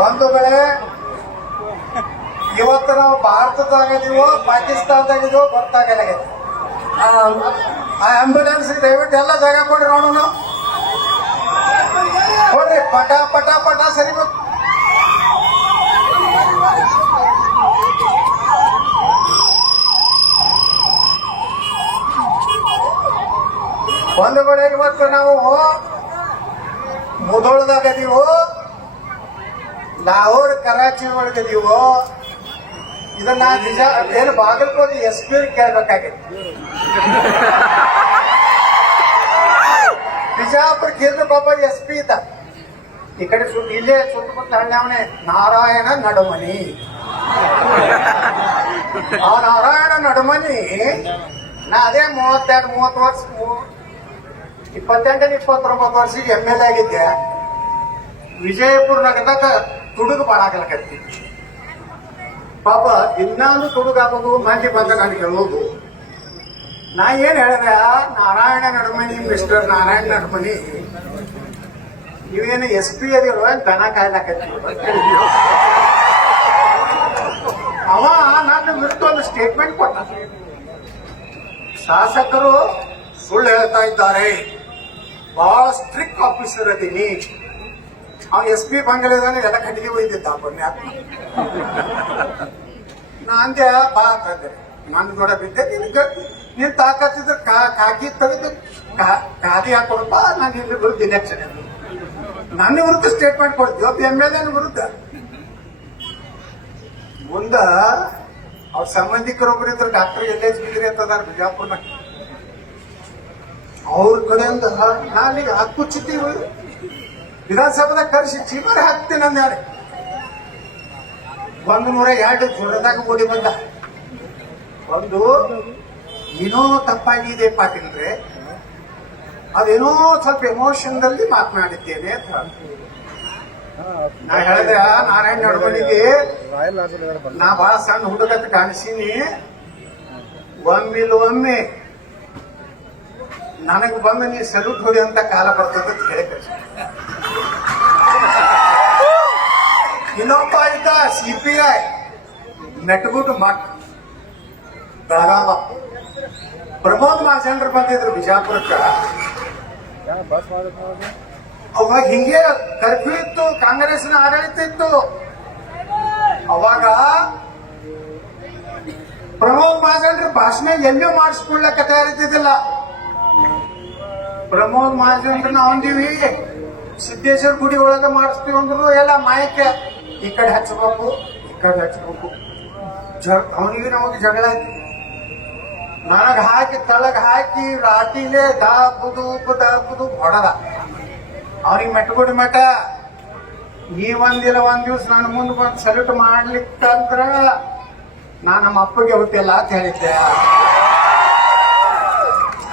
ಬಂಧುಗಳೇ, ಇವತ್ತು ನಾವು ಭಾರತದಾಗಿದೀವೋ ಪಾಕಿಸ್ತಾನದಾಗಿದೀವೋ ಗೊತ್ತಾಗಲ್ಲ. ಆ ಆಂಬ್ಯುಲೆನ್ಸ್ ದಯವಿಟ್ಟು ಎಲ್ಲ ಜಾಗ ಕೊಡ್ರಿ ನೋಡೋಣ. ಕೊಡ್ರಿ, ಪಟ ಪಟ ಪಟ ಸರಿಬೇಕು. ಬಂಧುಗಳೇ, ಇವತ್ತು ನಾವು ಮುಧೋಳದಾಗದೀವೋ ಲಾಹೋರ್ ಕರಾಚಿ ಒಳಗದೀವೋ, ಇದನ್ನ ನಿಜ ಏನು ಬಾಗಲಕೋಟೆ SP ಕೇಳ್ಬೇಕಾಗಿತ್ತು. ಬಿಜಾಪುರ ಕೇಂದ್ರಕ್ಕೊಬ್ಬ SP ಇದ್ದ. ಈ ಕಡೆ ಇಲ್ಲೇ ಸುತ್ತಮುತ್ತ ಹಳ್ಳಿ ನಾರಾಯಣ ನಡುಮನಿ. ಆ ನಾರಾಯಣ ನಡುಮನಿ ನಾ ಅದೇ 32-30 ವರ್ಷ 28-29 ವರ್ಷಕ್ಕೆ MLA ಆಗಿದ್ದೆ. ವಿಜಯಪುರ ನಗರದಾಗ ತುಡುಗು ಬಾಳಾಗಲಕತ್ತಿ. ಪಾಪ ಇನ್ನೊಂದು ತುಡುಗಾಗೋದು ಮಂದಿ ಬಂದ ನಾನು ಹೇಳೋದು. ನಾ ಏನ್ ಹೇಳಿದೆ, ನಾರಾಯಣ ನಡುಮನಿ, ಮಿಸ್ಟರ್ ನಾರಾಯಣ ನಡುಮನಿ, ನೀವೇನು SP ಅದಿರೋ ದನ ಕಾಯ್ಲಾಕತ್ತಿ. ಅವ ನನ್ನ ವಿರುದ್ಧ ಒಂದು ಸ್ಟೇಟ್ಮೆಂಟ್ ಕೊಟ್ಟ. ಶಾಸಕರು ಸುಳ್ಳು ಹೇಳ್ತಾ ಇದ್ದಾರೆ, ಬಹಳ ಸ್ಟ್ರಿಕ್ಟ್ ಆಫೀಸರ್ ಅದೀನಿ. ಅವ SP ಬಂಗಲೆದಾನೆ ಎಲ್ಲ ಕಟ್ಟಿಗೆ ಒಯ್ದಿದ್ದ. ಪುಣ್ಯಾತ್ಮ ನಾ ಅಂದೆ, ಬಾ ಅಂತಂದೆ. ನನ್ನ ಕೂಡ ಬಿದ್ದೆ, ನೀನ್ ತಾಕತ್ತಿದ್ರೆ ಕಾಕಿ ತೆಗೆದು ಖಾದಿ ಹಾಕೊಡಪ್ಪ, ನಾನು ಇಲ್ಲಿ ವಿರುದ್ಧ ಇಲೆಕ್ಷನ್ ನನ್ನ ವಿರುದ್ಧ ಸ್ಟೇಟ್ಮೆಂಟ್ ಕೊಡ್ತೀವಿ. ಒಬ್ಬ MLA ವಿರುದ್ಧ. ಮುಂದ ಅವ್ರ ಸಂಬಂಧಿಕರೊಬ್ಬರು ಇದ್ರು, ಡಾಕ್ಟರ್ LH ಬಿದ್ರಿ ಅಂತದಾರ ಬಿಜಾಪುರ್ನಾಗ. ಅವ್ರ ಕಡೆಯಿಂದ ನಾನೀಗ ಹಕ್ಕುಚ್ಚಿತೀವಿ ವಿಧಾನಸಭಾದಾಗ ಕರೆಸಿ ಚೀಮರಿ ಹಾಕ್ತೀನಿ ಅಂದ್ಯಾರೆ. 102 ಜ್ವರದಾಗ ಓಡಿ ಬಂದ. ಒಂದು ಏನೋ ತಪ್ಪಾಗಿದೆ ಪಾಟೀಲ್ರೆ, ಅದೇನೋ ಸ್ವಲ್ಪ ಎಮೋಷನ್ದಲ್ಲಿ ಮಾತನಾಡಿದ್ದೇನೆ ಅಂತ. ನಾ ಹೇಳಿದೆ, ನಾರಾಯಣ ನಡುಮನಿಗೆ ನಾ ಬಹಳ ಸಣ್ಣ ಹುಡುಗತ್ ಕಾಣಿಸೀನಿ, ಒಮ್ಮೆ ನನಗೆ ಬಂದು ನೀ ಸಲ್ಯೂಟ್ ಹೊಡಿ ಅಂತ ಕಾಲ ಬರ್ತದ ಅಂತ ಹೇಳಿ ಕಳಿಸಿ. ಇನ್ನೊಬ್ಬ ಇದ್ದ CPI ಮೆಟ್ಗುಟ್ಟು ಮಠ್ ಬೆಳಗಾವ. ಪ್ರಮೋದ್ ಮಹಾಜನ್ರು ಬಂದಿದ್ರು ಬಿಜಾಪುರಕ್ಕ. ಅವಾಗ ಹಿಂಗೆ ಕರ್ಫ್ಯೂ ಇತ್ತು, ಕಾಂಗ್ರೆಸ್ನ ಆಡಳಿತ ಇತ್ತು. ಅವಾಗ ಪ್ರಮೋದ್ ಮಹಾಜನ್ರ ಭಾಷಣ ಎಲ್ಲೂ ಮಾಡಿಸ್ಕೊಳ್ಳಕ್ಕೆ ತಯಾರಿದ್ದಿಲ್ಲ. ಪ್ರಮೋದ್ ಮಹಾಜನ್ರ ನಾವು ಅಂದೀವಿ ಸಿದ್ದೇಶ್ವರ ಗುಡಿ ಒಳಗೆ ಮಾಡಿಸ್ತೀವಿ ಅಂದ್ರು, ಎಲ್ಲ ಮಾಯಕ ಈ ಕಡೆ ಹಚ್ಚಬೇಕು, ಈ ಕಡೆ ಹಚ್ಚಬೇಕು. ಅವನಿಗೆ ನಮಗೆ ಜಗಳ ಆಯ್ತು. ನನಗ ಹಾಕಿ ತಳಗ ಹಾಕಿ ರಾಟಿಲೆ ದಾಬುದು ಹೊಡದ. ಅವ್ರಿಗೆ ಮೆಟ್ಗುಡಿ ಮಠ, ನೀವಂದಿಲ್ಲ ಒಂದ್ ದಿವ್ಸ ನನ್ನ ಮುಂದೆ ಬಂದು ಸಲ್ಯೂಟ್ ಮಾಡ್ಲಿಕ್ಕಂದ್ರ ನಾ ನಮ್ಮ ಅಪ್ಪಗೆ ಹುಟ್ಟಿಲ್ಲ ಅಂತ ಹೇಳಿದ್ದೆ.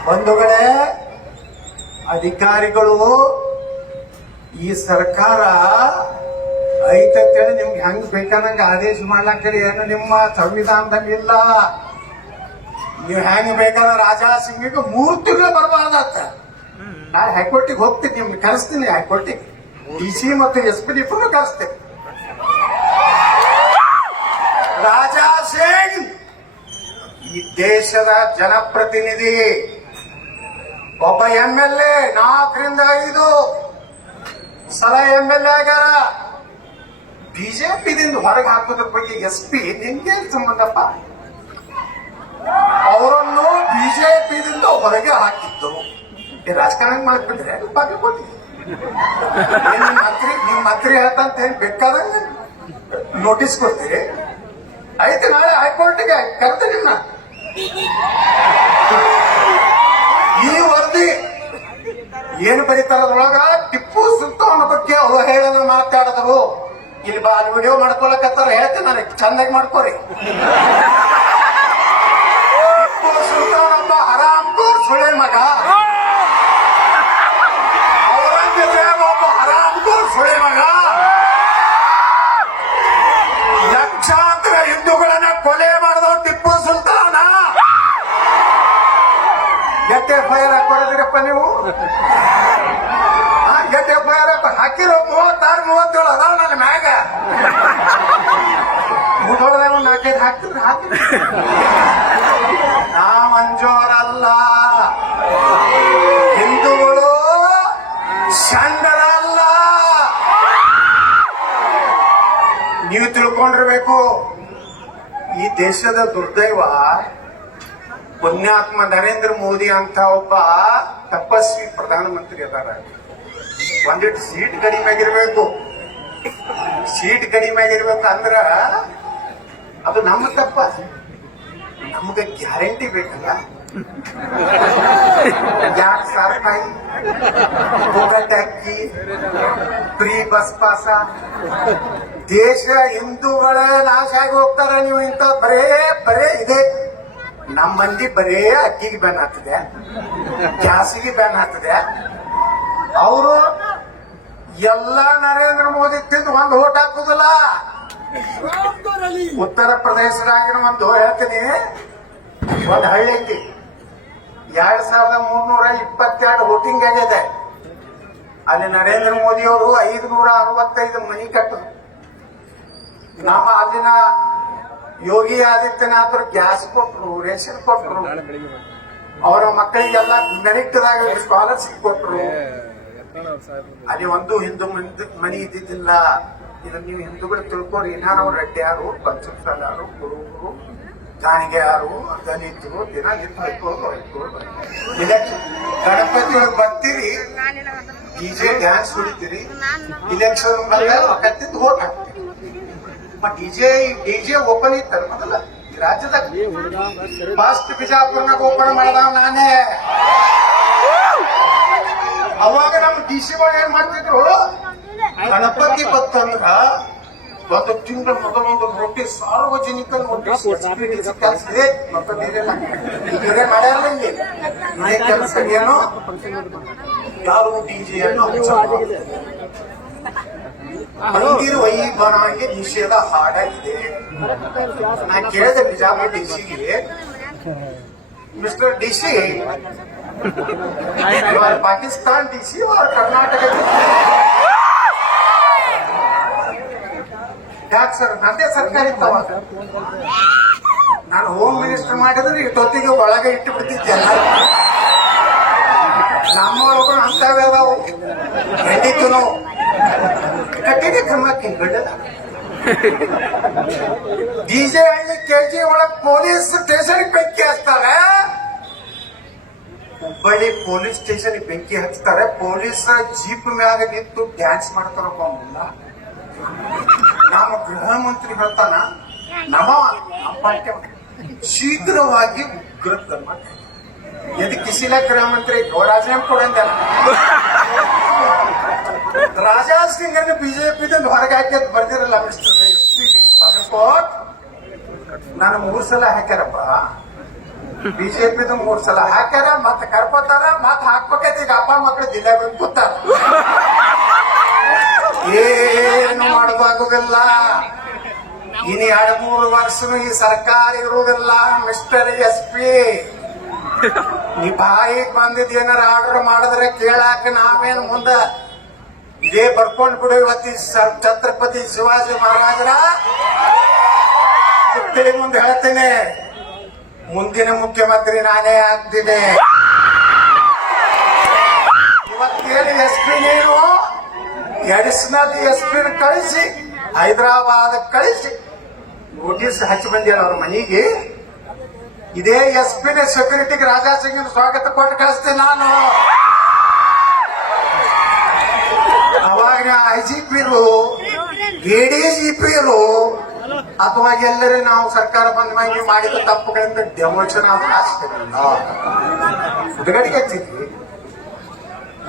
ಬಂಧುಗಳೇ, ಅಧಿಕಾರಿಗಳು ಈ ಸರ್ಕಾರ ಐತಂತೇಳಿ ನಿಮ್ಗೆ ಹೆಂಗ್ ಬೇಕಾದಂಗ ಆದೇಶ ಮಾಡ್ಲಾಕರಿ ಏನು ನಿಮ್ಮ ಸಂವಿಧಾನದಲ್ಲಿ ಇಲ್ಲ. ನೀವು ಹೆಂಗ್ ಬೇಕಾದ ರಾಜಾ ಸಿಂಗಿಗೆ 3 ತಿಂಗಳು ಬರಬಾರ್ದತ್ತ. ನಾನು ಹೈಕೋರ್ಟಿಗೆ ಹೋಗ್ತೀನಿ, ನಿಮ್ಗೆ ಕರೆಸ್ತೀನಿ. ಹೈಕೋರ್ಟಿಗೆ DC ಮತ್ತು SP ಕರೆಸ್ತೇನೆ. ರಾಜಾ ಸಿಂಗ್ ಈ ದೇಶದ ಜನಪ್ರತಿನಿಧಿ, ಒಬ್ಬ MLA 4ರಿಂದ 5 ಸಲ MLA ಆಗ್ಯಾರ. BJPದಿಂದ ಹೊರಗೆ ಹಾಕೋದ್ರ ಬಗ್ಗೆ SP ನಿಮ್ಗೇನ್ ಸಂಬಂಧಪ್ಪ? ಅವರನ್ನು BJPದಿಂದ ಹೊರಗೆ ಹಾಕಿದ್ದು ರಾಜಕಾರಣ ಮಾಡ್ಬಿಟ್ರೆ ಬಾಗಲಕೋಟೆ ನಿಮ್ ಮಂತ್ರಿ ಹೇಳ್ತಂತ ಏನ್ ಬೇಕಾದಂಗ ನೋಟಿಸ್ ಕೊಡ್ತೀರಿ. ಆಯ್ತು, ನಾಳೆ ಹೈಕೋರ್ಟ್ಗೆ ಕರೆದು ನಿಮ್ನ. ಈ ವರದಿ ಏನು ಬರೀತಾರದ್ರೊಳಗ ಟಿಪ್ಪು ಸುಲ್ತಾನ್ ಬಗ್ಗೆ ಅವಹೇಳನ ಮಾತಾಡಿದ್ರು. ಇಲ್ಲಿ ಬಾ, ವಿಡಿಯೋ ಮಾಡ್ಕೊಳಕತ್ತಾರ, ಹೇಳ್ತೀನಿ ನನಗೆ ಚಂದಾಗಿ ಮಾಡ್ಕೋರಿ. ಟಿಪ್ಪು ಸುಲ್ತಾನ್ ಒಬ್ಬ ಹರಾಮ್ಖೋರ್ ಸುಳೆ ಮಗ, ಔರಂಗಜೇಬ್ ಒಬ್ಬ ಹರಾಮ್ಖೋರ್ ಸುಳೆ ಮಗ. ಲಕ್ಷಾಂತರ ಹಿಂದೂಗಳನ್ನ ಕೊಲೆ ಮಾಡಿದವ ಟಿಪ್ಪು ಸುಲ್ತಾನ. ಎಷ್ಟೇ FIR ಹಾಕೊಡಿದಿರಪ್ಪ ನೀವು? ಎಷ್ಟೇ FIR ಹಾಕಿರೋ 36-37 ಅದಾವ ನನ್ನ ಮ್ಯಾಗ. ಹಾಕಿದ್ರೆ ಹಾಕಿ. ನಾವ್ ಅಂಜೋರಲ್ಲ, ಹಿಂದೂಗಳು ಷಂಡರಲ್ಲ. ನೀವು ತಿಳ್ಕೊಂಡಿರ್ಬೇಕು, ಈ ದೇಶದ ದುರ್ದೈವ ಪುಣ್ಯಾತ್ಮ ನರೇಂದ್ರ ಮೋದಿ ಅಂತ ಒಬ್ಬ ತಪಸ್ವಿ ಪ್ರಧಾನಮಂತ್ರಿ ಅದಾರ. ಒಂದಿಟ್ಟು ಸೀಟ್ ಕಡಿಮೆ ಆಗಿರ್ಬೇಕು. ಸೀಟ್ ಕಡಿಮೆ ಆಗಿರ್ಬೇಕು ಅಂದ್ರ ಅದು ನಮ್ಮ ತಪ್ಪ. ನಮ್ಗೆ ಗ್ಯಾರಂಟಿ ಬೇಕಲ್ಲ. 2,000 ರೂಪಾಯಿ ಪುಕ್ಕಟೆ ಅಕ್ಕಿ, ಫ್ರೀ ಬಸ್ ಪಾಸ. ದೇಶ ಹಿಂದೂಗಳ ನಾಶ ಆಗಿ ಹೋಗ್ತಾರ. ನೀವು ಇಂಥ ಬರೇ ಇದೆ. ನಮ್ಮ ಮಂದಿ ಬರೇ ಅಕ್ಕಿಗೆ ಬ್ಯಾನ್ ಆಗ್ತದೆ, ಗ್ಯಾಸಿಗೆ ಬ್ಯಾನ್ ಆಗ್ತದೆ. ಅವರು ಎಲ್ಲ ನರೇಂದ್ರ ಮೋದಿ ತಿಂದು ಒಂದು ಓಟ್ ಹಾಕುದಿಲ್ಲ. ಉತ್ತರ ಪ್ರದೇಶದಾಗಿನ ಒಂದು ಹೇಳ್ತೀನಿ, ಒಂದು ಹಳ್ಳಿ ಐತಿ, 2,322 ವೋಟಿಂಗ್ ಆಗಿದೆ. ಅಲ್ಲಿ ನರೇಂದ್ರ ಮೋದಿ ಅವರು 565 ಮನಿ ಕಟ್ಟರು. ನಮ್ಮ ಅಲ್ಲಿನ ಯೋಗಿ ಆದಿತ್ಯನಾಥರು ಗ್ಯಾಸ್ ಕೊಟ್ರು, ರೇಷನ್ ಕೊಟ್ರು, ಅವರ ಮಕ್ಕಳಿಗೆಲ್ಲ ಮೆರಿಟ್ದಾಗ ಸ್ಕಾಲರ್ಶಿಪ್ ಕೊಟ್ರು. ಅಲ್ಲಿ ಒಂದು ಹಿಂದೂ ಮನಿ ಇದ್ದಿದ್ದಿಲ್ಲ. ಇದನ್ನ ನೀವು ಹಿಂದೂಗಳು ತಿಳ್ಕೊರಿ. ನಾವು ರೆಡ್ಡಿಯಾರು, ಪಂಚಮಸಾಲಾರು, ಕುರುಬರು, ಗಾಣಿಗೆಯಾರು, ದಲಿತರು ದಿನ ಇಲೆಕ್ಷನ್ ಗಣಪತಿ ಒಳಗೆ ಬರ್ತೀರಿ, ಡಿಜೆ ಡ್ಯಾನ್ಸ್ ಹೊಡಿತೀರಿ. ಇಲೆಕ್ಷನ್ ಬಂದ ಕತ್ತಿದ್ದು ಓಟ್ ಹಾಕ್ತೀರಿ. ಡಿಜೆ ಓಪನ್ ಇತ್ತಲ್ಲ ಮೊದಲ ಈ ರಾಜ್ಯದಾಗ. ಫಸ್ಟ್ ಬಿಜಾಪುರ್ನಾಗ ಓಪನ್ ಮಾಡಿದವ ನಾನೇ. ಅವಾಗ ನಮ್ಮ ಡಿಸಿ ಒಳಗೆ ಏನ್ ಮಾಡ್ತಿದ್ರು, ಗಣಪತಿ ಬತ್ತಂದ್ರ ಒಂದು ತಿಂಗಳ ಮೊದಲೊಂದು ರೊಟ್ಟಿ ಸಾರ್ವಜನಿಕ ಕೆಲಸ ಇದೆ. ಮತ್ತೊಂದಿರಲ್ಲ, ಇದೇ ಮಾಡ್ಯಾರಲ್ಲ ಇಲ್ಲಿ ಇದೇ ಕೆಲಸ. ಏನು ಯಾರು ಡಿಜೆಯನ್ನು ಮಂದಿರ ವೈಭವಕ್ಕೆ ನಿಷೇಧ ಹಾಡಾಗಿದೆ. ನಾ ಕೇಳಿದೆ ಬಿಜಾಪುರ ಡಿಸಿಗೆ, mister DC, Pakistan DC Karnataka ಯಾಕೆ ಸರ್? ನಂದೇ ಸರ್ಕಾರ ಇತ್ತವ. ನಾನು ಹೋಮ್ ಮಿನಿಸ್ಟರ್ ಮಾಡಿದ್ರೆ ಇಷ್ಟೊತ್ತಿಗೆ ಒಳಗೆ ಇಟ್ಟು ಬಿಡ್ತಿದ್ದೆ. ನಮ್ಮೊಳಗೂ ಅಂತವೇ ಅದಾವು. ಖಂಡಿತು ನಾವು ಕಟ್ಟಿಗೆ ಕ್ರಮಕ್ಕೆ ಗಡ್ಡದ ಡಿಜೆ ಹಳ್ಳಿ ಕೆಜಿ ಒಳಗೆ ಪೊಲೀಸ್ ಸ್ಟೇಷನ್ ಬೆಂಕಿ ಹಚ್ತಾರೆ. ಹುಬ್ಬಳ್ಳಿ ಪೊಲೀಸ್ ಸ್ಟೇಷನ್ ಬೆಂಕಿ ಹಚ್ತಾರೆ. ಪೊಲೀಸ್ ಜೀಪ್ ಮ್ಯಾಗ ನಿಂತು ಡ್ಯಾನ್ಸ್ ಮಾಡ್ತಾರಪ್ಪ. ಮುಲ್ಲ ನಮ್ಮ ಗೃಹ ಮಂತ್ರಿ ಹೇಳ್ತಾನ, ನಮ್ಮ ಪಾರ್ಟಿ ಶೀಘ್ರವಾಗಿ ಉಗ್ರ ಕ್ರಮ. ಎದಕ್ಕೆ ಕಿಸಿಲ ಗೃಹ ಮಂತ್ರಿ ರಾಜೀನಾಮೆ ಕೊಡಂದಲ್ಲ. ರಾಜಾ ಸಿಂಗ್ ಅನ್ನು ಬಿಜೆಪಿದಿಂದ ಹೊರಗೆ ಹಾಕಿ ಬರ್ದಿರಲ್ಲ ಮಿಸ್ಟರ್ ಬಾಗಲಕೋಟ್. ನಾನು 3 ಸಲ ಹಾಕ್ಯಾರಪ್ಪ. ಬಿಜೆಪಿದು 3 ಸಲ ಹಾಕ್ಯಾರ, ಮತ್ತ ಕರ್ಕೋತಾರ, ಮತ್ತ ಹಾಕ್ಬೇಕೈತಿ. ಈಗ ಅಪ್ಪ ಮಕ್ಕಳು ಜಿಲ್ಲೆ ಬಂದು ಕೂತಾರ. ಏನು ಮಾಡೋದಾಗುದಿಲ್ಲ. ಇನ್ನು 2-3 ವರ್ಷನೂ ಈ ಸರ್ಕಾರ ಇರುವುದಿಲ್ಲ. ಮಿಸ್ಟರ್ SP, ನೀ ಬಾಯಿಗೆ ಬಂದಿದ್ ಏನಾರ ಆರ್ಡರ್ ಮಾಡಿದ್ರೆ ಕೇಳಾಕ ನಾವೇನು ಮುಂದ ಇದೇ ಬರ್ಕೊಂಡ್ ಬಿಡು. ಇವತ್ತಿ ಛತ್ರಪತಿ ಶಿವಾಜಿ ಮಹಾರಾಜರ ಪುತ್ಥಳಿ ಮುಂದೆ ಹೇಳ್ತೇನೆ, ಮುಂದಿನ ಮುಖ್ಯಮಂತ್ರಿ ನಾನೇ ಆಗ್ತೀನಿ. ಇವತ್ತೇನು SP ನೀನು ಅಡಿಷನಲ್ SP ಕಳಿಸಿ ಹೈದರಾಬಾದ್ ಕಳಿಸಿ ನೋಟಿಸ್ ಹಚ್ಚಿ ಬಂದಿಲ್ಲ ಅವ್ರ ಮನೆಗೆ. ಇದೇ SP ಸೆಕ್ಯೂರಿಟಿಗೆ ರಾಜಾ ಸಿಂಗ್ ಸ್ವಾಗತ ಕೊಟ್ಟು ಕಳಿಸ್ತೀನಿ ನಾನು. ಅವಾಗ IGP ADGP ಅಥವಾ ಎಲ್ಲರೂ ನಾವು ಸರ್ಕಾರ ಬಂದ ಮೇಲೆ ಮಾಡಿದ ತಪ್ಪುಗಳಿಂದ ಡೆಮೋಷನ್ ಆದ್ರೆ ಹುಡುಗಡಿಗೆ ಹಚ್ಚಿದ್ವಿ.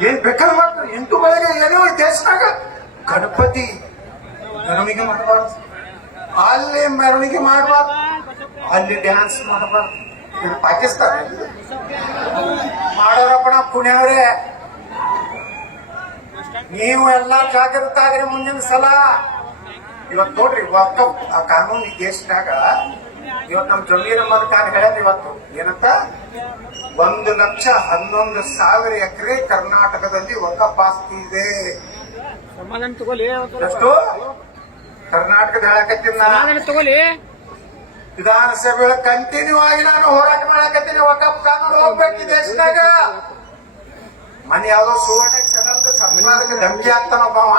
ಏನ್ ಬೇಕಾದ್ರೆ ಮಾಡ್ತಾರೆ. ಹಿಂದೂಗಳಿಗೆ ಏನೋ ದೇಶದಾಗ ಗಣಪತಿ ಮೆರವಣಿಗೆ ಮಾಡಬಾರ್ದು, ಅಲ್ಲಿ ಮೆರವಣಿಗೆ ಮಾಡಬಾರ್ದು, ಅಲ್ಲಿ ಡ್ಯಾನ್ಸ್ ಮಾಡಬಾರ್ದು. ಪಾಕಿಸ್ತಾನ ಮಾಡೋರಪ್ಪಣ ಪುಣ್ಯವರೇ, ನೀವು ಎಲ್ಲ ಜಾಗೃತ ಆಗ್ರಿ. ಮುಂದಿನ ಸಲ ಇವತ್ತು ನೋಡ್ರಿ, ವಕ್ಫ್ ಆ ಕಾನೂನು ಈ ದೇಶದಾಗ ಇವತ್ತು ನಮ್ಮ ಜಮೀರ್ ಅಹಮದ್ ಖಾನ್ ಹೇಳ್ಯಾರ ಇವತ್ತು ಏನಂತ, 1,11,000 ಎಕರೆ ಕರ್ನಾಟಕದಲ್ಲಿ ವಕ್ಫ್ ಆಸ್ತಿ ಇದೆ. ಎಷ್ಟು ಕರ್ನಾಟಕದ ಹೇಳಕತ್ತೀನಿ. ವಿಧಾನಸಭೆ ಕಂಟಿನ್ಯೂ ಆಗಿ ನಾನು ಹೋರಾಟ ಮಾಡಕತ್ತೀನಿ. ವಕಫ್ ಕಾನೂನು ಹೋಗ್ಬೇಕು ಈ ದೇಶನಾಗ. ಮನೆ ಯಾವ್ದೋ ಸುವರ್ಣ ಚಾನಲ್ ಸರ್ಕಾರಕ್ಕೆ ಧಮಕಿ ಆಗ್ತಾನೊಬ್ಬವ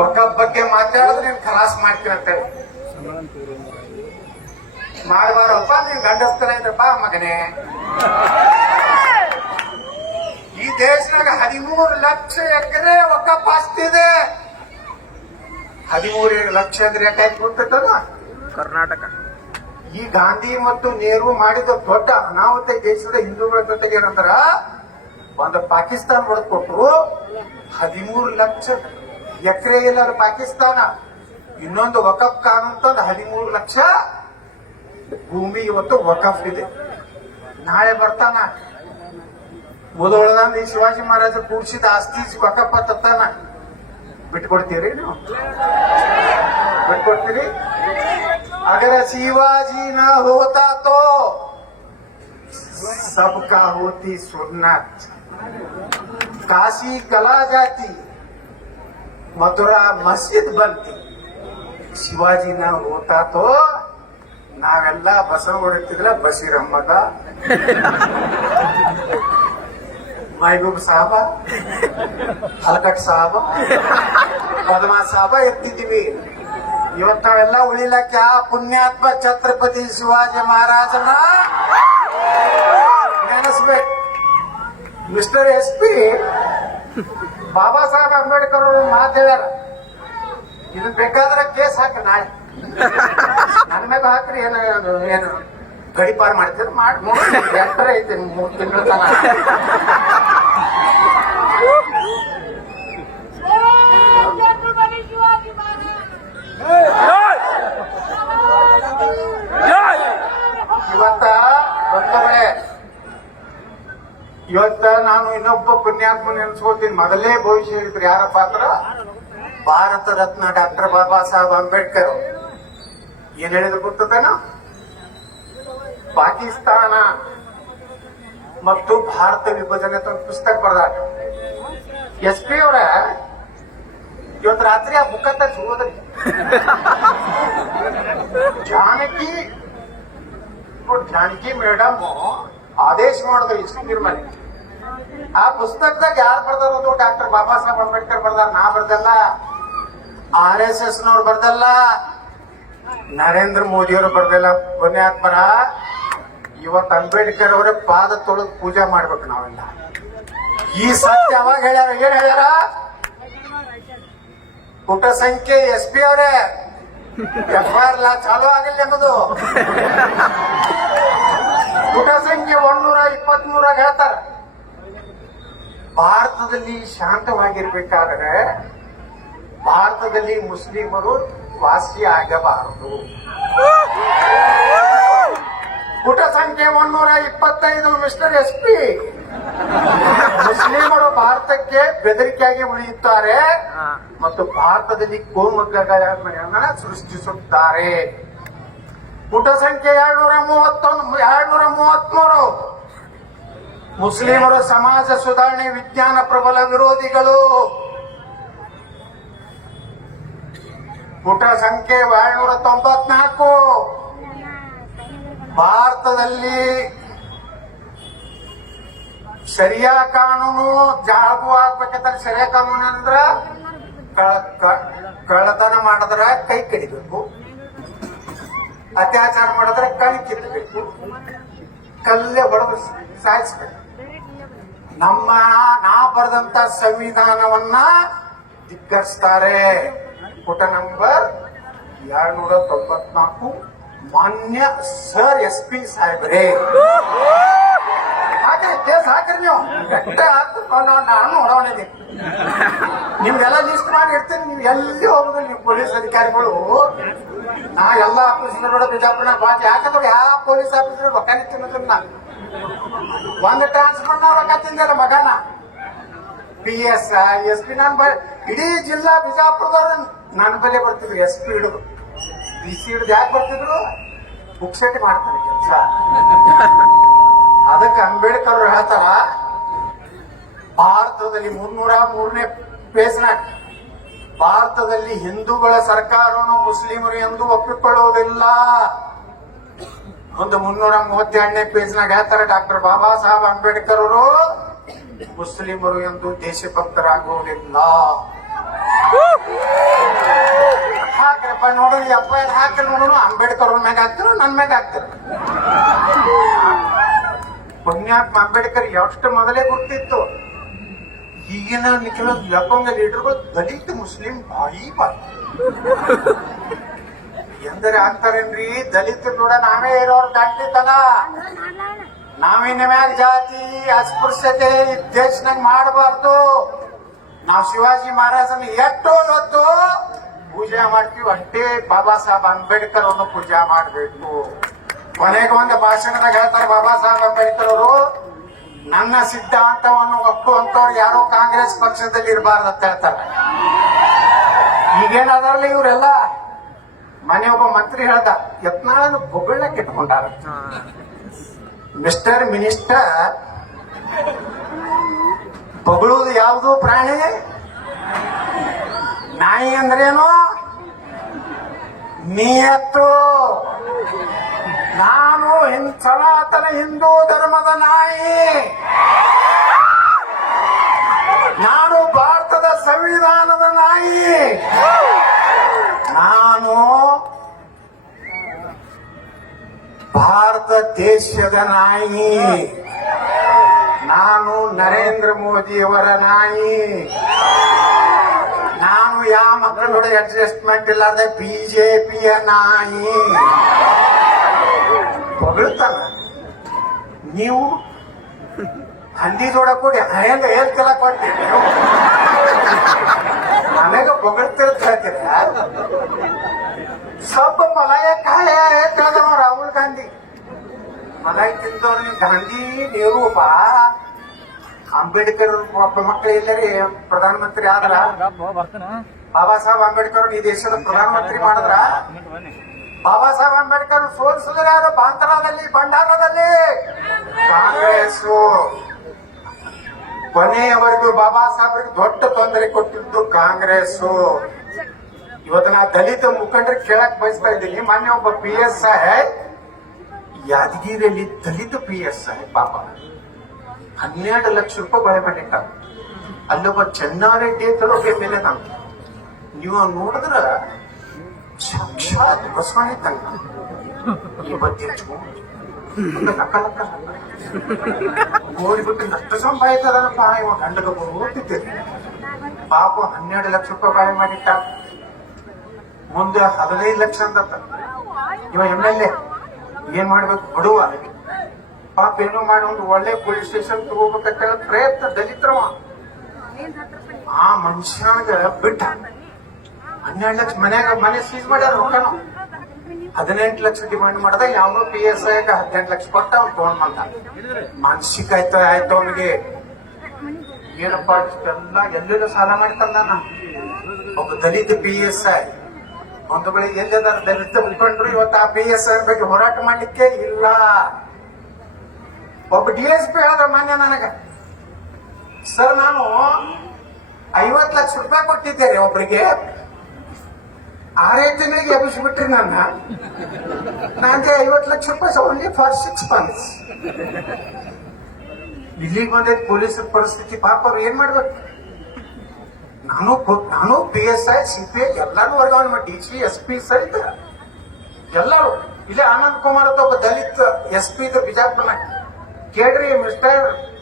ವಕಫ್ ಬಗ್ಗೆ ಮಾತಾಡಿದ್ರೆ ನೀನ್ ಖಲಾಸ್ ಮಾಡ್ತೀನಿ ಅಂತ ಮಾಡಬಾರಪ್ಪ. ನೀನ್ ಗಂಡಸ್ತರ ಇದ್ರಪ್ಪ ಮಗನೇ. ಈ ದೇಶನಾಗ 13 ಲಕ್ಷ ಎಕರೆ ವಕಫ್ ಆಸ್ತಿ ಇದೆ. 13 ಲಕ್ಷ ಅಂದ್ರೆ ಯಾಕಾಯ್ತು ಗೊತ್ತಲ್ಲ ಕರ್ನಾಟಕ. ಈ ಗಾಂಧಿ ಮತ್ತು ನೆಹರು ಮಾಡಿದ ದೊಡ್ಡ ಅನಾಹುತ ದೇಶದ ಹಿಂದೂಗಳ ಜೊತೆಗೆ ಏನಂದ್ರ ಒಂದು ಪಾಕಿಸ್ತಾನ ಹೊಡೆದ್ಕೊಟ್ರು. 13 ಲಕ್ಷ ಎಕರೆ ಇಲ್ಲ ಪಾಕಿಸ್ತಾನ. ಇನ್ನೊಂದು ವಕಫ್ ಕಾನೂನು ತಂದು 13 ಲಕ್ಷ ಭೂಮಿ ಇವತ್ತು ವಕಫ್ ಇದೆ. ನಾಳೆ ಬರ್ತಾನ ಮುದೋಳದ ಈ ಶಿವಾಜಿ ಮಹಾರಾಜ ಕೂಡಿಸಿದ ಆಸ್ತಿ ವಕಫ್ ತತ್ತಾನ. ಬಿಟ್ಕೊಡ್ತೀರಿ ನೀವು? ಬಿಟ್ಕೊಡ್ತೀರಿ? अगर शिवाजी न होता तो सबका होती सुन्नत, काशी कला जाती, मथुरा मस्जिद बनती. ಶಿವಾಜಿ न होता तो ನಾವೆಲ್ಲ ಬಸ ಹೊಡಿತಿದ್ರ ಬಸೀರಮ್ಮದ ಮೈಬೂಬ್ ಸಾಹಬ, ಹಲ್ಕಟ್ ಸಾಹಬ, ಪದ್ಮಾ ಸಾಹಬ ಎತ್ತಿದ್ವಿ. ಇವತ್ತು ನಾವೆಲ್ಲ ಉಳಿಲಕ್ಕೆ ಆ ಪುಣ್ಯಾತ್ಮ ಛತ್ರಪತಿ ಶಿವಾಜಿ ಮಹಾರಾಜನ ನೆನೆಸ್ಬೇಕು. ಮಿಸ್ಟರ್ SP ಬಾಬಾ ಸಾಹೇಬ್ ಅಂಬೇಡ್ಕರ್ ಅವರು ಮಾತು ಹೇಳ್ಯಾರ, ಇದನ್ ಬೇಕಾದ್ರೆ ಕೇಸ್ ಹಾಕಿ ನಾಳೆ ನನ್ ಮ್ಯಾಗ ಹಾಕ್ರಿ. ಏನು ಗಡಿಪಾರ್ ಮಾಡ್ತೀರ ಮಾಡಿ ಎತ್ತರ ಐತಿ 3 ತಿಂಗಳ ತನ. ಇವತ್ತ ನಾನು ಇನ್ನೊಬ್ಬ ಪುಣ್ಯಾತ್ಮ ನೆನೆಸ್ಕೋತೀನಿ. ಮೊದಲೇ ಭವಿಷ್ಯ ಹೇಳಿದ್ರು ಯಾರಪ್ಪ ಅಂದ್ರ ಭಾರತ ರತ್ನ ಡಾಕ್ಟರ್ ಬಾಬಾ ಸಾಹೇಬ್ ಅಂಬೇಡ್ಕರ್. ಏನ್ ಹೇಳಿದ್ರು ಗೊತ್ತೇನ? ಪಾಕಿಸ್ತಾನ ಮತ್ತು ಭಾರತ ವಿಭಜನೆ ಅಂತ ಒಂದು ಪುಸ್ತಕ ಬರೆದಾರ. SP ಅವರ ಇವತ್ತು ರಾತ್ರಿ ಆ ಬುಕ್ ಅಂತ ಹೋದ್ರಿ. ಜಾನಕಿ ಮೇಡಮ್ ಆದೇಶ ಮಾಡಿದ್ರು ಇಷ್ಟು ತೀರ್ಮಾನ. ಆ ಪುಸ್ತಕದಾಗ ಯಾರು ಬರ್ದಾರೋದು? ಡಾಕ್ಟರ್ ಬಾಬಾ ಸಾಹೇಬ್ ಅಂಬೇಡ್ಕರ್ ಬರ್ದಾರ. ನಾ ಬರ್ದಲ್ಲ, RSS ನವ್ರು ಬರ್ದಲ್ಲ, ನರೇಂದ್ರ ಮೋದಿ ಅವರು ಬರ್ದಲ್ಲ. ಪುಣ್ಯಾತ್ಮರ ಇವತ್ತು ಅಂಬೇಡ್ಕರ್ ಅವರ ಪಾದ ತೊಳೆದು ಪೂಜೆ ಮಾಡ್ಬೇಕು ನಾವೆಲ್ಲ. ಈ ಸತ್ಯ ಯಾವಾಗ ಹೇಳ್ಯಾರ? ಏನ್ ಹೇಳ್ಯಾರ? ಪುಟ ಸಂಖ್ಯೆ SP ಅವರೇ FIR ಚಾಲೂ ಆಗಿಲ್ಲ ಎಂಬುದು ಪುಟ ಸಂಖ್ಯೆ 123 ಹೇಳ್ತಾರ. ಭಾರತದಲ್ಲಿ ಶಾಂತವಾಗಿರ್ಬೇಕಾದ್ರೆ ಭಾರತದಲ್ಲಿ ಮುಸ್ಲಿಮರು ವಾಸಿ ಆಗಬಾರದು. ಪುಟ ಸಂಖ್ಯೆ 125 ಮಿಸ್ಟರ್ SP ಮುಸ್ಲಿಮರು ಭಾರತಕ್ಕೆ ಬೆದರಿಕೆಯಾಗಿ ಉಳಿಯುತ್ತಾರೆ ಮತ್ತು ಭಾರತದಲ್ಲಿ ಕೋಮುಗಲಭೆಯನ್ನ ಸೃಷ್ಟಿಸುತ್ತಾರೆ. ಪುಟ ಸಂಖ್ಯೆ 233 ಮುಸ್ಲಿಮರು ಸಮಾಜ ಸುಧಾರಣೆ ವಿಜ್ಞಾನ ಪ್ರಬಲ ವಿರೋಧಿಗಳು. ಪುಟ ಸಂಖ್ಯೆ 294 ಭಾರತದಲ್ಲಿ ಶರಿಯಾ ಕಾನೂನು ಜಾಗು ಆಗ್ಬೇಕಂದ್ರೆ ಶರಿಯಾ ಕಾನೂನು ಅಂದ್ರ ಕಳ್ಳತನ ಮಾಡಿದ್ರ ಕೈ ಕಡಿಬೇಕು, ಅತ್ಯಾಚಾರ ಮಾಡಿದ್ರೆ ಕಣ್ ಕಿತ್ತಬೇಕು, ಕಲ್ಲೇ ಹೊಡೆದು ಸಾಯಿಸ್ಬೇಕು. ನಾ ಬರೆದಂತ ಸಂವಿಧಾನವನ್ನ ಧಿಕ್ಕರಿಸ್ತಾರೆ. ಪುಟ ನಂಬರ್ 294 ಮಾನ್ಯ ಸರ್ SP ಸಾಹೇಬ್ರೆ ಹಾಕ್ರಿ, ಕೇಸ್ ಹಾಕ್ರಿ. ನೀವು ನಾನು ನೋಡೋಣಿದ್ದೀನಿ. ನಿಮ್ಗೆಲ್ಲ ಲಿಸ್ಟ್ ಮಾಡಿ ಇಡ್ತೀನಿ. ನೀವು ಎಲ್ಲಿ ಹೋಗುದಿಲ್ಲ. ನೀವು ಪೊಲೀಸ್ ಅಧಿಕಾರಿಗಳು ನಾ ಎಲ್ಲ ಆಫೀಸರ್ ಬಿಜಾಪುರ ಬಾಜಿ ಯಾಕಂದ್ರೆ ಯಾವ ಪೊಲೀಸ್ ಆಫೀಸರ್ ರೊಕ್ಕ ತಿನ್ನೋದಿಲ್ಲ. ಒಂದು ಟ್ರಾನ್ಸ್ಫರ್ ರೊಕ್ಕ ತಿಂದಿಲ್ಲ ಮಗನ PS SP. ನಾನು ಇಡೀ ಜಿಲ್ಲಾ ಬಿಜಾಪುರದವ್ರು ನನ್ನ ಬಲೆ ಬರ್ತಿದ್ರು. SP ಹಿಡಿದು DC ಹಿಡಿದು ಯಾಕೆ ಬರ್ತಿದ್ರು? ಬುಕ್ಸೆಟ್ ಮಾಡ್ತಾರೆ ಕೆಲಸ. ಅದಕ್ಕೆ ಅಂಬೇಡ್ಕರ್ ಹೇಳ್ತಾರ ಭಾರತದಲ್ಲಿ 303ನೇ ಪೇಜ್ನಾಗ ಭಾರತದಲ್ಲಿ ಹಿಂದೂಗಳ ಸರ್ಕಾರವನ್ನು ಮುಸ್ಲಿಮರು ಎಂದು ಒಪ್ಪಿಕೊಳ್ಳುವುದಿಲ್ಲ. ಒಂದು 332ನೇ ಪೇಜ್ನಾಗ ಹೇಳ್ತಾರೆ ಡಾಕ್ಟರ್ ಬಾಬಾ ಸಾಹೇಬ್ ಅಂಬೇಡ್ಕರ್ ಅವರು ಮುಸ್ಲಿಮರು ಎಂದು ದೇಶಭಕ್ತರಾಗುವುದಿಲ್ಲ. ಹಾಕ್ರಪ್ಪ ನೋಡು, FIR ಹಾಕಿ ನೋಡೋಣ. ಅಂಬೇಡ್ಕರ್ ಅವ್ರ ಮ್ಯಾಗ ಹಾಕ್ತಿರೋ ನನ್ ಮ್ಯಾಗ ಹಾಕ್ತಿರ? ಪುಣ್ಯಾತ್ಮ ಅಂಬೇಡ್ಕರ್ ಎಷ್ಟು ಮೊದಲೇ ಗೊತ್ತಿತ್ತು. ಈಗಿನ ಕೆಲವು ಲಪಂಗ ಲೀಡರ್ಗಳು ದಲಿತ ಮುಸ್ಲಿಂ ಬಾಯಿ ಬಾಯಿ ಎಂದರೆ ಆಗ್ತಾರೇನ್ರಿ? ದಲಿತರು ಕೂಡ ನಾವೇ ಇರೋರು ದಾಟಿತನ. ನಾವಿನ ಮ್ಯಾಗ ಜಾತಿ ಅಸ್ಪೃಶ್ಯತೆ ದೇಶನಾಗ ಮಾಡಬಾರ್ದು. ನಾವು ಶಿವಾಜಿ ಮಹಾರಾಜನ ಎಷ್ಟೋ ಹೊತ್ತು ಪೂಜೆ ಮಾಡ್ತೀವಿ, ಅಷ್ಟೇ ಬಾಬಾ ಸಾಹೇಬ್ ಅಂಬೇಡ್ಕರ್ ಅನ್ನು ಪೂಜೆ ಮಾಡಬೇಕು. ಕೊನೆಗೆ ಒಂದು ಭಾಷಣದಾಗ ಹೇಳ್ತಾರೆ ಬಾಬಾ ಸಾಹೇಬ್ ಅಂಬೇಡ್ಕರ್ ಅವರು, ನನ್ನ ಸಿದ್ಧಾಂತವನ್ನು ಒಪ್ಪುವಂತವ್ರು ಯಾರೋ ಕಾಂಗ್ರೆಸ್ ಪಕ್ಷದಲ್ಲಿ ಇರಬಾರ್ದು ಅಂತ ಹೇಳ್ತಾರೆ. ಈಗೇನಾದ್ರಲ್ಲ ಇವರೆಲ್ಲ ಮನೆ ಒಬ್ಬ ಮಂತ್ರಿ ಹೇಳ್ದ, ಯತ್ನಾಳನ್ನು ಬೊಗಳಕ್ಕೆ ಇಟ್ಕೊಂಡಾರ. ಮಿಸ್ಟರ್ ಮಿನಿಸ್ಟರ್, ಬೊಗಳುವುದು ಯಾವುದು ಪ್ರಾಣಿ? ನಾಯಿ ಅಂದ್ರೇನು? ನಿಯತ್ತು. ನಾನು ಸನಾತನ ಹಿಂದೂ ಧರ್ಮದ ನಾಯಿ. ನಾನು ಭಾರತದ ಸಂವಿಧಾನದ ನಾಯಿ. ನಾನು ಭಾರತ ದೇಶದ ನಾಯಿ. ನಾನು ನರೇಂದ್ರ ಮೋದಿಯವರ ನಾಯಿ. ನಾನು ಯಾವ ಮಕ್ಕಳೋட ಅಡ್ಜಸ್ಟ್ಮೆಂಟ್ ಇಲ್ಲದ ಬಿಜೆಪಿಯ ನಾಯಿ. ಹೊಗಳ್ತಾನ. ನೀವು ಹಂದಿ ಜೋಡ ಕೂಡಿ ಹೆಂಗ ಹೇಳ್ತಿಲ್ಲ ಕೊಡ್ತೀರಿ ನೀವು? ನನಗ ಹೊಗಳ್ತಿರ್ತ ಹೇಳ್ತೀರ. ಸ್ವಲ್ಪ ಮಲಾಯ ಕಾಯ ಹೇಳ್ತಾವ ರಾಹುಲ್ ಗಾಂಧಿ. ಮಲಾಯಿ ತಿಂದವ್ರು ನೀವು ಗಾಂಧಿ ನೆಹರು ಬಾ ಅಂಬೇಡ್ಕರ್ ಒಬ್ಬ ಮಕ್ಕಳು ಎಲ್ಲರಿ ಪ್ರಧಾನಮಂತ್ರಿ ಆದ್ರ ಬಾಬಾ ಸಾಹೇಬ್ ಅಂಬೇಡ್ಕರ್ ಈ ದೇಶದ ಪ್ರಧಾನಮಂತ್ರಿ ಮಾಡಿದ್ರ. ಬಾಬಾ ಸಾಹೇಬ್ ಅಂಬೇಡ್ಕರ್ ಸೋಲಿಸಿದ್ರೆ ಯಾರು? ಬಾಂತರಾದಲ್ಲಿ, ಭಂಡಾರದಲ್ಲಿ ಕಾಂಗ್ರೆಸ್. ಕೊನೆಯವರೆಗೂ ಬಾಬಾ ಸಾಹೇಬ್ರಿಗೆ ದೊಡ್ಡ ತೊಂದರೆ ಕೊಟ್ಟಿದ್ದು ಕಾಂಗ್ರೆಸ್. ಇವತ್ತು ನಾ ದಲಿತ ಮುಖಂಡರಿಗೆ ಕೇಳಕ್ ಬಯಸ್ತಾ ಇದ್ದೀನಿ. ಮೊನ್ನೆ ಒಬ್ಬ PSI ಯಾದಗಿರಿಯಲ್ಲಿ ದಲಿತ PSI ಪಾಪ 12 ಲಕ್ಷ ರೂಪಾಯಿ ಬಳೆ ಮಾಡಿಟ್ಟ. ಅಲ್ಲೊಬ್ಬ ಚೆನ್ನಾರೆಡ್ಡಿ ಅಂತಲೋ ಮೇಲೆ ನಾನು ನೀವು ನೋಡಿದ್ರ ಸಾಕ್ಷಾತ್ ಬಸವಣ್ಣ ತಂಗ ಈ ಬತ್ತಿ ಹಚ್ಕೊಂಡು ಲಕ್ಕ ಲಕ್ಕ ಓಡಿಬಿಟ್ಟು ನಷ್ಟ ಸಂಪಾದಿತದನಪ್ಪ. ಇವ ಗಂಡಗ ಓದ್ತಿದ್ದೇನೆ ಪಾಪ 12 ಲಕ್ಷ ರೂಪಾಯಿ ಬಾಳೆ ಮಾಡಿಟ್ಟ. ಮುಂದೆ 15 ಲಕ್ಷ ಅಂತ ಇವ MLA ಏನ್ ಮಾಡ್ಬೇಕು? ಬಡುವ ಪಾಪ ಏನೋ ಮಾಡಿ ಒಂದು ಒಳ್ಳೆ ಪೊಲೀಸ್ ಸ್ಟೇಷನ್ ತಗೋಬೇಕಂತ ಪ್ರಯತ್ನ ದಲಿತರವ. ಆ ಮನುಷ್ಯನಾಗ ಬಿಟ್ಟ 12 ಲಕ್ಷ ಮನೆ ಸೀಸ್ ಮಾಡ್ಯಾರ. ರೊಕ್ಕನು 18 ಲಕ್ಷ ಡಿಮಾಂಡ್ ಮಾಡಿದ. ಯಾವನೋ PSI 18 ಲಕ್ಷ ಕೊಟ್ಟ ಅವ್ನು ತಗೊಂಡ್ ಬಂದ. ಮಾನಸಿಕ ಆಯ್ತು ಅವನಿಗೆ. ಏನಪ್ಪ ಇಷ್ಟೆಲ್ಲ ಎಲ್ಲೆಲ್ಲ ಸಾಲ ಮಾಡ್ತಂದ. ಒಬ್ಬ ದಲಿತ PSI ಒಂದು ಬಳಿ ಎಲ್ಲದ ದಲಿತ ಮುಖಂಡರು ಇವತ್ತು ಆ PSI ಬಗ್ಗೆ ಹೋರಾಟ ಮಾಡ್ಲಿಕ್ಕೆ ಇಲ್ಲ. ಒಬ್ಬ DSP ಹೇಳಿದ್ರ ಮಾನ್ಯ ನನಗ, ಸರ್ ನಾನು 50 ಲಕ್ಷ ರೂಪಾಯಿ ಕೊಟ್ಟಿದ್ದೇನೆ ಒಬ್ರಿಗೆ, 6 ತಿಂಗಳಿಗೆ ಎಬ್ಬಿಸ್ಬಿಟ್ರಿ ನನ್ನ. ನನಗೆ 50 ಲಕ್ಷ ರೂಪಾಯಿ ಓನ್ಲಿ ಫಾರ್ 6 ಮಂತ್ಸ್. ಇಲ್ಲಿಗೆ ಬಂದೈತಿ ಪೊಲೀಸರ ಪರಿಸ್ಥಿತಿ. ಪಾಪ ಅವ್ರು ಏನ್ ಮಾಡ್ಬೇಕು? ನಾನು PSI CPI ಎಲ್ಲಾರು ವರ್ಗಾವಣೆ ಮಾಡಿ DC SP ಸಹಿತ ಎಲ್ಲರೂ. ಇಲ್ಲಿ ಆನಂದ್ ಕುಮಾರ್ ಅಂತ ಒಬ್ಬ ದಲಿತ SP ಇದ್ರು ಬಿಜಾಪುರ. ಕೇಳ್ರಿ ಮಿಸ್ಟರ್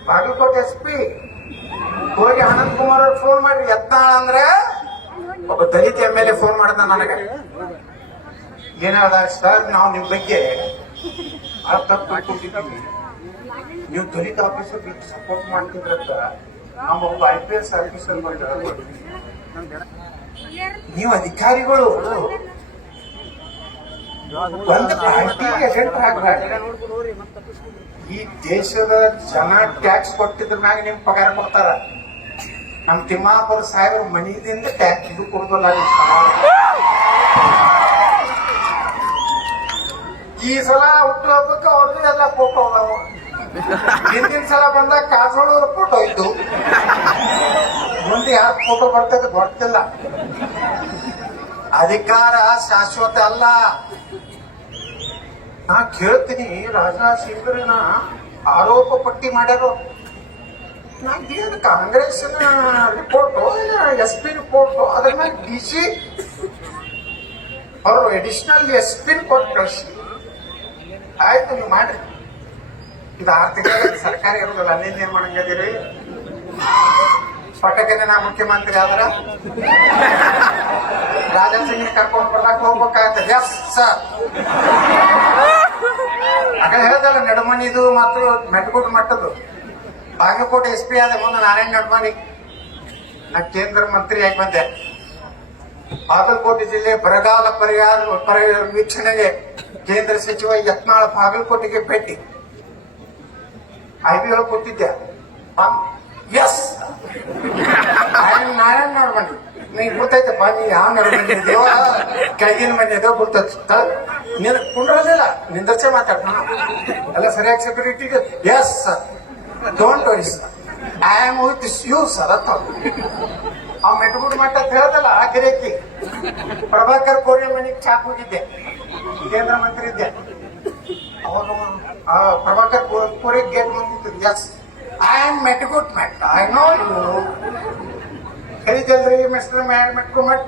ಬಾಗಲಕೋಟೆ SP ಹೋಗಿ ಆನಂದ್ ಕುಮಾರ್ ಅವ್ರಿಗೆ ಫೋನ್ ಮಾಡ್ರಿ. ಯತ್ನಾಳ ಅಂದ್ರೆ ಒಬ್ಬ ದಲಿತ MLA ಫೋನ್ ಮಾಡಿದ ನನಗೆ. ಏನ್ ಹೇಳ್ದ? ಸರ್ ನಾವು ನಿಮ್ ಬಗ್ಗೆ ಬಹಳ ತಪ್ಪು ತಿಳ್ಕೊಂಡಿದ್ದೀವಿ. ನೀವು ದಲಿತ ಆಫೀಸರ್ ಸಪೋರ್ಟ್ ಮಾಡ್ತಿದ್ರಂತ ನಾವು ಒಬ್ಬ IPS ಆಫೀಸರ್ ನೀವು ಅಧಿಕಾರಿಗಳು ಒಂದು IT ಏಜೆಂಟ್ ಆಗ್ಬೇಡಿ. ಈ ದೇಶದ ಜನ ಟ್ಯಾಕ್ಸ್ ಕೊಟ್ಟಿದ್ರ ಮ್ಯಾಗ ನಿಮ್ ಪಗಾರ ಕೊಡ್ತಾರ. ನಮ್ ತಿಮ್ಮಾಪುರ ಸಾಹೇಬ್ರ ಮನಿದಿಂದ ಟ್ಯಾಕ್ಸ್ ಇದು ಕೊಡೋದಲ್ಲ. ಈ ಸಲ ಹುಟ್ಟುಹಬ್ಬಕ್ಕೆ ಅವ್ರದ್ದು ಎಲ್ಲ ಫೋಟೋ ಅದಾವ. ಹಿಂದಿನ ಸಲ ಬಂದಾಗ ಕಾಸೋಳವ್ರ ಫೋಟೋ ಇತ್ತು, ಮುಂದೆ ಯಾರ ಫೋಟೋ ಬರ್ತದೆ ಗೊತ್ತಿಲ್ಲ. ಅಧಿಕಾರ ಶಾಶ್ವತ ಅಲ್ಲ. ನಾ ಕೇಳ್ತೀನಿ, ರಾಜಾ ಸಿಂಗ್ರನ ಆರೋಪ ಪಟ್ಟಿ ಮಾಡ್ಯಾರು. ಏನು ಕಾಂಗ್ರೆಸ್ನ ರಿಪೋರ್ಟು SP ರಿಪೋರ್ಟು, ಅದ್ರ ಮೇಲೆ DC ಅವರು ಅಡಿಷನಲ್ SP ಕೊಟ್ಟು ಕಳಿಸಿ. ಆಯ್ತು, ನೀವು ಮಾಡ್ರಿ. ಇದು 6 ತಿಂಗಳ ಸರ್ಕಾರ ಇರೋದಿಲ್ಲ, ಅಲ್ಲಿಂದ ಏನ್ ಮಾಡಂಗದಿರಿ? ಪಟಕನೆ ನಾ ಮುಖ್ಯಮಂತ್ರಿ ಆದ್ರ ರಾಜಾ ಸಿಂಗ್ ಕರ್ಕೊಂಡು ಬರ್ಲಾಕ್ ಹೋಗ್ಬೇಕಾಗತ್ತೆ. ಎಸ್ ಸರ್, ಆಗ ಹೇಳ್ದಲ್ಲ, ನಡುಮನಿದು ಮತ್ತು ಮೆಟ್ಗುಡ್ ಮಟ್ಟದ್ದು ಬಾಗಲಕೋಟೆ SP ಆದ ಮುಂದೆ ನಾರಾಯಣ ನಡ್ಮನಿ ನಾ ಕೇಂದ್ರ ಮಂತ್ರಿ ಆಗಿ ಬಂದೆ. ಬಾಗಲಕೋಟೆ ಜಿಲ್ಲೆ ಬರಗಾಲ ಪರಿಹಾರ ವೀಕ್ಷಣೆಗೆ ಕೇಂದ್ರ ಸಚಿವ ಯತ್ನಾಳ್ ಬಾಗಲಕೋಟೆಗೆ ಭೇಟಿ. IB ಒಳಗೆ ಕೊಟ್ಟಿದ್ದೆ. ಎಸ್, ನಾರಾಯಣ ನಡ್ಮನಿ ನೀನ್ ಗೊತ್ತೈತೆ ಬಾ, ನೀ ಯಾವ ನಡ್ಮನಿ ದೇವ ಕೆಳಗಿನ ಮನೆ ಅದೇವ ಗೊತ್ತ, ನೀನ್ ಕುಂಡ್ರದಿಲ್ಲ, ನಿಂದರ್ಸೆ ಮಾತಾಡ ಎಲ್ಲ ಸರಿಯಾಗಿ ಸೆಕ್ಯೂರಿಟಿಗೆ. Yes sir, don't worry sir, I am with you sir ಅಂತ. ಆ ಮೆಟ್ಗುಡ್ ಮಟ್ಟ ಅಂತ ಹೇಳ್ದಲ್ಲ, ಆ ಗಿರೇಕಿ ಪ್ರಭಾಕರ್ ಕೋರೆ ಮನೆಗೆ ಚಾಕ್ ಹೋಗಿದ್ದೆ, ಕೇಂದ್ರ ಮಂತ್ರಿ ಇದ್ದೆ ಅವಾಗ. ಪ್ರಭಾಕರ್ ಕೋರೆ ಗೇಟ್ ಬಂದಿತ್ತು. ಎಸ್, ಐ ಆಮ್ ಮೆಟ್ಗುಡ್ ಮಟ್, ಐ ನೋ ಯು. ಕರೀತಲ್ರಿ ಮಿಸ್ಟರ್ ಮೆಟ್ಗು ಮಟ್,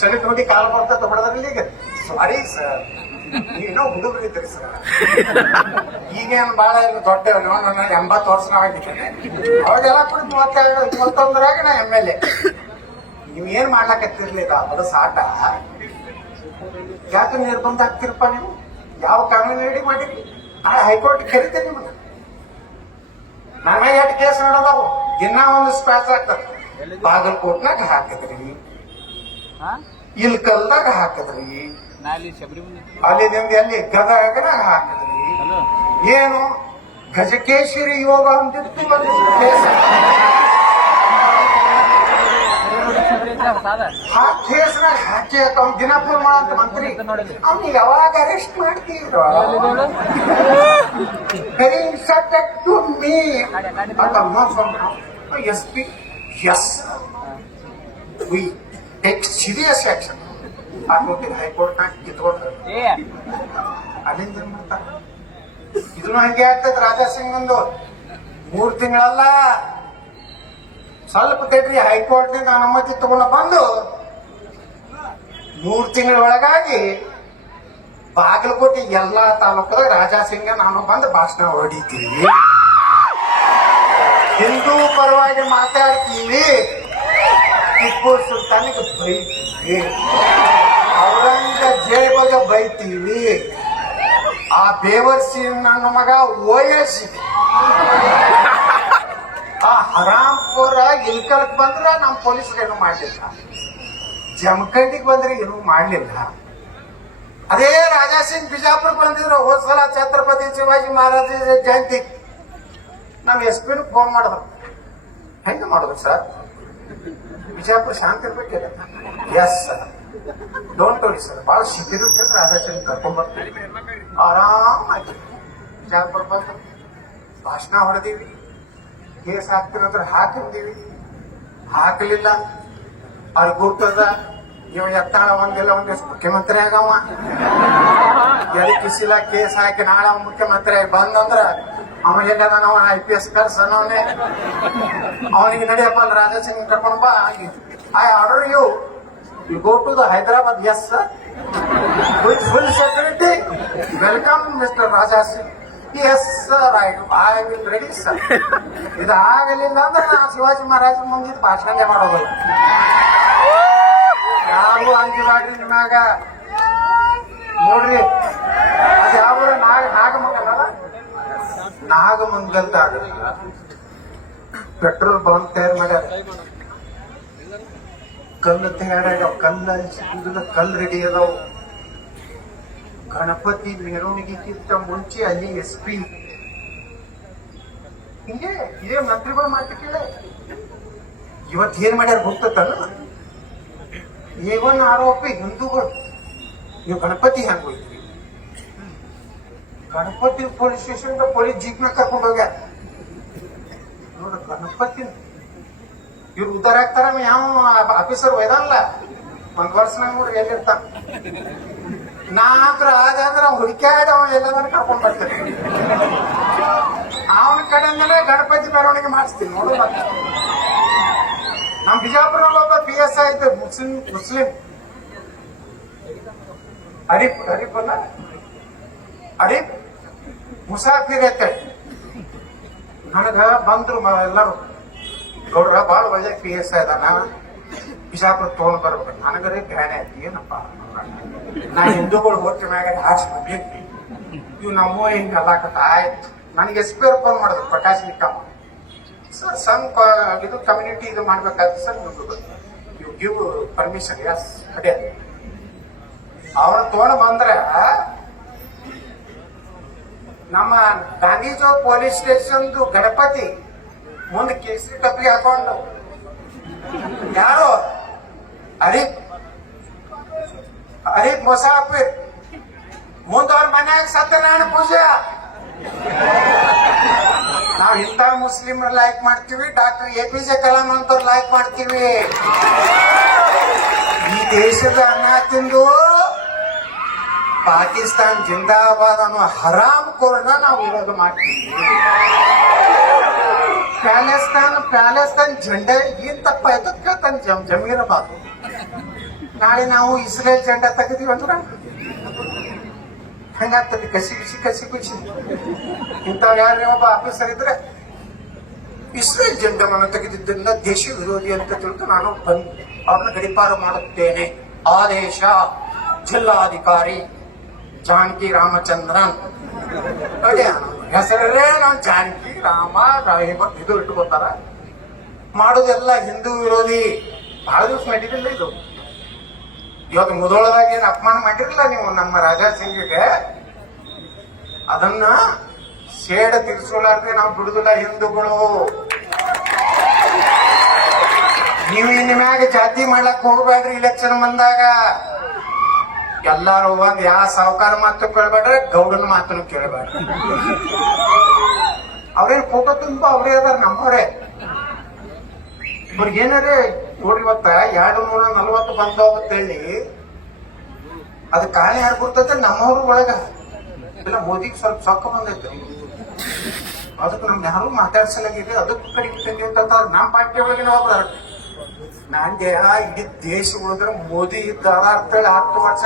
ಸೆಲೆಕ್ಟ್ ಹೋಗಿ ಕಾಲ್ ಬರ್ತದೆ ಹೊಡೆದ್ರಲ್ಲಿ. ಈಗ ಸಾರಿ ಸರ್, ನೀವೇನೋ ಹುಡುಗರು ಇದ್ರಿ ಸರ್, ಈಗೇನು ಬಾಳ ದೊಡ್ಡ 80 ವರ್ಷ ಆಗಿದ್ದೇನೆ. ಅವಾಗೆಲ್ಲ ಕೂಡ 31ರಾಗ ನಾ MLA. ನೀವೇನ್ ಮಾಡ್ಲಾಕತ್ತಿರ್ಲಿಲ್ಲ, ಅದು ಸಾಟ. ಯಾಕೆ ನಿರ್ಬಂಧ ಆಗ್ತಿರಪ್ಪ ನೀವು? ಯಾವ ಕಾನೂನು ರೆಡಿ ಮಾಡಿರಿ? ಹೈಕೋರ್ಟ್ ಕರಿತೇನೆ ನಿಮ್ಮನ್ನ. ನನ್ನ 8 ಕೇಸ್ ನೋಡೋದಾವು, ದಿನ ಒಂದು ಸ್ಪ್ಯಾಚ್ ಆಗ್ತದೆ. ಬಾಗಲಕೋಟ್ನಾಗ ಹಾಕಿದ್ರಿ, ಇಲ್ಕಲ್ದಾಗ ಹಾಕಿದ್ರಿ, ಅಲ್ಲಿ ನಿಮ್ದು ಎಲ್ಲಿ ಗದಗನಾಗ ಹಾಕಿದ್ರಿ. ಏನು ಗಜಕೇಶ್ವರಿ ಯೋಗ ಅಂತಿತ್ತು ಒಂದು ಕೇಸ್. ಆ ಕೇಸ್ನಾಗ ಹಾಕಿ ಅವ್ನು ದಿನಪುರ ಮಾಡಂತ ಮಂತ್ರಿ, ಅವ್ನು ಯಾವಾಗ ಅರೆಸ್ಟ್ ಮಾಡ್ತೀವ್ರ? Subject to me SP. Yes, we take serious action. ಹಾಕೋತಿಲ್ಲ ಹೈಕೋರ್ಟ್ನಾಗ ಕಿತ್ಕೊಂಡು ಅಲ್ಲಿಂದ ಏನ್ ಮಾಡ್ತಾರ? ಇದನ್ನು ಹಂಗೆ ಆಗ್ತದೆ. ರಾಜಾ ಸಿಂಗ್ ಒಂದು 3 ತಿಂಗಳಲ್ಲ, ಸ್ವಲ್ಪ ತಡ್ರಿ, ಹೈಕೋರ್ಟ್ನಿಂದ ಅನುಮತಿ ತಗೊಂಡು ಬಂದು 3 ತಿಂಗಳ ಒಳಗಾಗಿ ಬಾಗಲಕೋಟೆ ಎಲ್ಲಾ ತಾಲೂಕದಾಗ ರಾಜಾ ಸಿಂಗ್ ನಾನು ಬಂದು ಭಾಷಣ ಹೊಡಿತೀವಿ, ಹಿಂದೂ ಪರವಾಗಿ ಮಾತಾಡ್ತೀವಿ, ಟಿಪ್ಪು ಸುಲ್ತಾನಿಗೆ ಬೈತೀವಿ, ಔರಂಗಜೇಬಗ ಬೈತೀವಿ, ಆ ಬೇವರ್ಸಿ ನನ್ನ ಮಗ ಓಯಸಿದೆ, ಆ ಹರಾಂಪುರ ಇಲ್ಕಲ್ಕ್ ಬಂದ್ರ ನಮ್ ಪೊಲೀಸರು ಏನು ಮಾಡ್ಲಿಲ್ಲ, ಜಮಖಂಡಿಗೆ ಬಂದ್ರೆ ಏನು ಮಾಡ್ಲಿಲ್ಲ. ಅದೇ ರಾಜಾ ಸಿಂಗ್ ಬಿಜಾಪುರ ಬಂದಿದ್ರು ಹೋದ್ ಸಲ ಛತ್ರಪತಿ ಶಿವಾಜಿ ಮಹಾರಾಜ ಜಯಂತಿ. ನಮ್ SP ಫೋನ್ ಮಾಡಿದ್ರು, ಹೆಂಗ ಮಾಡಿದ್ರು ಸರ್, ಬಿಜಾಪುರ ಶಾಂತಿ ಇರ್ಬೇಕಿಲ್ಲ? Yes sir, don't worry sir, ಬಹಳ ಶಿಬಿರ ರಾಜಾ ಸಿಂಗ್ ಕರ್ಕೊಂಡ್ಬರ್ತೀವಿ, ಆರಾಮಾಗಿ ಬಿಜಾಪುರ ಬಂದು ಭಾಷಣ ಹೊಡೆದೀವಿ, ಕೇಸ್ ಹಾಕ್ತಿರೋದ್ರ ಹಾಕಿದ್ದೀವಿ. ಹಾಕಲಿಲ್ಲ, ಅಲ್ಲಿ ಗೊತ್ತದ ಇವ ಎತ್ತಾಳ ಒಂದಿಲ್ಲ ಒಂದಿಷ್ಟು ಮುಖ್ಯಮಂತ್ರಿ ಆಗವ, ಎದಕ್ಕಿಸಿಲ್ಲ ಕೇಸ್ ಹಾಕಿ ನಾಳೆ ಮುಖ್ಯಮಂತ್ರಿ ಆಗಿ ಬಂದಂದ್ರ ಅವ ಎಲ್ಲದ IPS ಕರ್ಸ್ ಅನ್ನೋನೆ, ಅವನಿಗೆ ನಡಿಯಪ್ಪ ಅಲ್ಲಿ ರಾಜಾ ಸಿಂಗ್ ಕರ್ಕೊಂಡ್ ಬಾ, I order you go to the Hyderabad. Yes sir, with full security, welcome mister Raja Singh. Yes sir, I will ready sir. ಇದಾಗಲಿಲ್ಲ ಅಂದ್ರೆ ನಾ ಶಿವಾಜಿ ಮಹಾರಾಜ ಮುಂದಿದ್ದು ಭಾಷಣನೇ ಮಾಡೋದಿಲ್ಲ. ಯಾರು ಅಂಜಿಬಾಡ್ರಿ ನಿಮ್ಮಾಗ. ನೋಡ್ರಿ, ಅದು ಯಾವ ನಾಗಮಂಗಲ, ನಾಗಮಂಗಲ್ದಾಗ ಪೆಟ್ರೋಲ್ ಬಂಕ್ ತಯಾರು ಮಾಡ್ಯಾರ, ಕಲ್ಲು ತಯಾರಾಗ್ಯಾವ, ಕಲ್ಲಲ್ಲಿ ಸಿಗುದಿಲ್ಲ, ಕಲ್ಲು ರೆಡಿ ಅದಾವ. ಗಣಪತಿ ಮೆರವಣಿಗೆಗಿಂತ ಮುಂಚೆ ಅಲ್ಲಿ SP ಹಿಂಗೆ ಇದೇ ಮಂತ್ರಿಗಳು ಮಾತಿಲ್ಲ. ಇವತ್ತು ಏನ್ ಮಾಡ್ಯಾರ ಗೊತ್ತಲ್ಲ, A1 ಆರೋಪಿ ಹಿಂದೂಗಳು, ನೀವು ಗಣಪತಿ ಹೆಂಗ್ ಹೋಯ್ತೀರಿ? ಗಣಪತಿ ಪೊಲೀಸ್ ಸ್ಟೇಷನ್ ಪೊಲೀಸ್ ಜೀಪ್ನ ಕರ್ಕೊಂಡು ಹೋಗ್ಯಾರ. ನೋಡ್ರಿ ಗಣಪತಿ ಇವ್ರು ಉದ್ದಾರ ಆಗ್ತಾರ, ಯಾವ ಆಫೀಸರ್ ಒಯ್ದಲ್ಲ ಒಂದ್ ವರ್ಷನಾಗ ನೋಡ್ರಿ ಎಲ್ಲಿರ್ತಾನ. ನಾ ಆದ್ರೆ ಹುಡುಕ್ಯಾಡಿ ಅವ ಎಲ್ಲಾದ್ರೂ ಕರ್ಕೊಂಡ್ ಬರ್ತೀನಿ. ಅವನ ಕಡೆಯಿಂದಲೇ ಗಣಪತಿ ಮೆರವಣಿಗೆ ಮಾಡಿಸ್ತೀನಿ ನೋಡು. ನಮ್ ಬಿಜಾಪುರಲ್ಲಿ ಒಬ್ಬ PSI ಇದ್ದ ಮುಸ್ಲಿಂ ಅರೀಫ್ ಅಲ್ಲ ಅರೀಫ್ ಮುಸಾಫಿರ್ ಐತೆ. ನನಗ ಬಂದ್ರು ಎಲ್ಲರೂ ಗೌಡ್ರ ಬಾಳ ಒಳ್ಳೆ PSI ಅದಾನ, ಬಿಜಾಪುರ ತಗೊಂಡ್ ಬರ್ಬೇಕು. ನನಗರೇ ಬ್ಯಾನೆ ಆಯ್ತು, ಏನಪ್ಪ ನಾ ಹಿಂದೂಗಳು ಹೋಗ್ತಿ ಮ್ಯಾಗ ಹಾಸ್ ಬಂದಿದ್ವಿ, ಇವ್ ನಮ್ಮ ಹಿಂಗ ಅಲ್ಲಾಕತ್ತ. ಆಯ್ತು, ನನಗೆ SP ಅವ್ರು ಫೋನ್ ಮಾಡಿದ್ರು, ಪ್ರಕಾಶ್ ನಿಕ್ಕಮ್ಮ ಸರ್ ಸಮ್ ಇದು ಕಮ್ಯುನಿಟಿ ಇದು ಮಾಡ್ಬೇಕಾಯ್ತು sir, you give permission. Yes ಅದೇ ಅವ್ರ ತಗೊಂಡ್ ಬಂದ್ರ ನಮ್ಮ ಗಾಂಧಿ ಚೌಕ್ ಪೊಲೀಸ್ ಸ್ಟೇಷನ್ ಗಣಪತಿ ಮುಂದೆ ಕೇಸರಿ ಟಪ್ಪಿಗೆ ಹಾಕೊಂಡು ಯಾರು ಅರೀಫ್ ಮುಸಾಫಿರ್ ಮುಂದ ಅವ್ರ ಮನ್ಯಾಗ ಸತ್ಯನಾರಾಯಣ ಪೂಜೆ. ನಾವ್ ಇಂಥ ಮುಸ್ಲಿಮ್ ಲೈಕ್ ಮಾಡ್ತೀವಿ, ಡಾಕ್ಟರ್ APJ ಕಲಾಂ ಅಂತವ್ರು ಲೈಕ್ ಮಾಡ್ತೀವಿ. ಈ ದೇಶದ ಅನ್ನ ತಿಂದು ಪಾಕಿಸ್ತಾನ್ ಜಿಂದಾಬಾದ್ ಅನ್ನೋ ಹರಾಮ್ ಕೋರನ್ನ ನಾವು ವಿರೋಧ ಮಾಡ್ತೀವಿ. ಪ್ಯಾಲೆಸ್ತಾನ್ ಜೆಂಡಾ ಏನ್ ತಪ್ಪ ಎದಕ್ ಕೇಳ್ತಾನೆ ಜಮೀರಬಾದ್. ನಾಳೆ ನಾವು ಇಸ್ರೇಲ್ ಜೆಂಡಾ ತೆಗೆದೀವಿ ಅಂದ್ರ ಹಂಗಾಗ್ತದೆ, ಕಸಿ ಬಿಸಿ. ಇಂಥವ್ ಯಾರೇ ಒಬ್ಬ ಆಫೀಸರ್ ಇದ್ರೆ ಇಸ್ರೇಲ್ ಜೆಂಡಾವನ್ನು ತೆಗೆದಿದ್ದರಿಂದ ದೇಶ ವಿರೋಧಿ ಅಂತ ತಿಳ್ದು ನಾನು ಬಂದು ಅವ್ರನ್ನ ಗಡಿಪಾರು ಮಾಡುತ್ತೇನೆ. ಆದೇಶ ಜಿಲ್ಲಾಧಿಕಾರಿ ಜಾನಕಿ ರಾಮಚಂದ್ರನ್. ಹೆಸರೇ ನಾವು ಜಾನಕಿ ರಾಮ ಇದು ಇಟ್ಟುಕೊತಾರ. ಮಾಡೋದೆಲ್ಲ ಹಿಂದೂ ವಿರೋಧಿ. ಬಹಳ ದಿವಸ ನಡೀತಿಲ್ಲ ಇದು. ಇವತ್ತು ಮುದೋಳದಾಗ ಏನ್ ಅಪಮಾನ ಮಾಡಿರಲಿಲ್ಲ ನೀವು ನಮ್ಮ ರಾಜಾ ಸಿಂಗ್ಗೆ, ಅದನ್ನ ಸೇಡ ತೀರ್ಸೋಲಾರ್ದೆ ನಾವು ಬಿಡುದಿಲ್ಲ ಹಿಂದೂಗಳು. ನೀವು ಇನ್ ಮ್ಯಾಗ ಜಾತಿ ಮಾಡ್ಲಕ್ ಹೋಗ್ಬೇಡ್ರಿ. ಇಲೆಕ್ಷನ್ ಬಂದಾಗ ಎಲ್ಲಾರು ಒಂದ್ ಯಾವ ಸಾವುಕಾರ ಮಾತು ಕೇಳ್ಬೇಡ್ರಿ, ಗೌಡನ ಮಾತನ್ನು ಕೇಳಬೇಡ್ರಿ. ಅವ್ರೇನ್ ಫೋಟೋ ತುಂಬ ಅವ್ರೇ ಅದಾರ, ನಮ್ಮವ್ರೆ. ಇವ್ರಿಗೇನಾರೇ ನೋಡ್ರಿ, ಇವತ್ತ 240 ಬಂದೋಗತ್ತ ಹೇಳಿ ಅದ್ ಕಾಣೆ ಯಾರು ಬರ್ತೈತೆ ನಮ್ಮವ್ರ ಒಳಗ. ಇಲ್ಲ ಮೋದಿಗೆ ಸ್ವಲ್ಪ ಸೊಕ್ಕ ಬಂದೈತೆ, ಅದಕ್ಕೆ ನಮ್ಗೆ ಯಾರು ಮಾತಾಡ್ಸಲಾಗಿದೆ, ಅದಕ್ಕೆ ಕಡಿಮೆ ಅಂತ ನಮ್ಮ ಪಾರ್ಟಿ ಒಳಗಿನ ಒಬ್ರು. ನಂಗೆ ಇಡೀ ದೇಶ ಉಳಿದ್ರೆ ಮೋದಿ ಇದ್ದಾರ ಅಂತೇಳಿ 10 ವರ್ಷ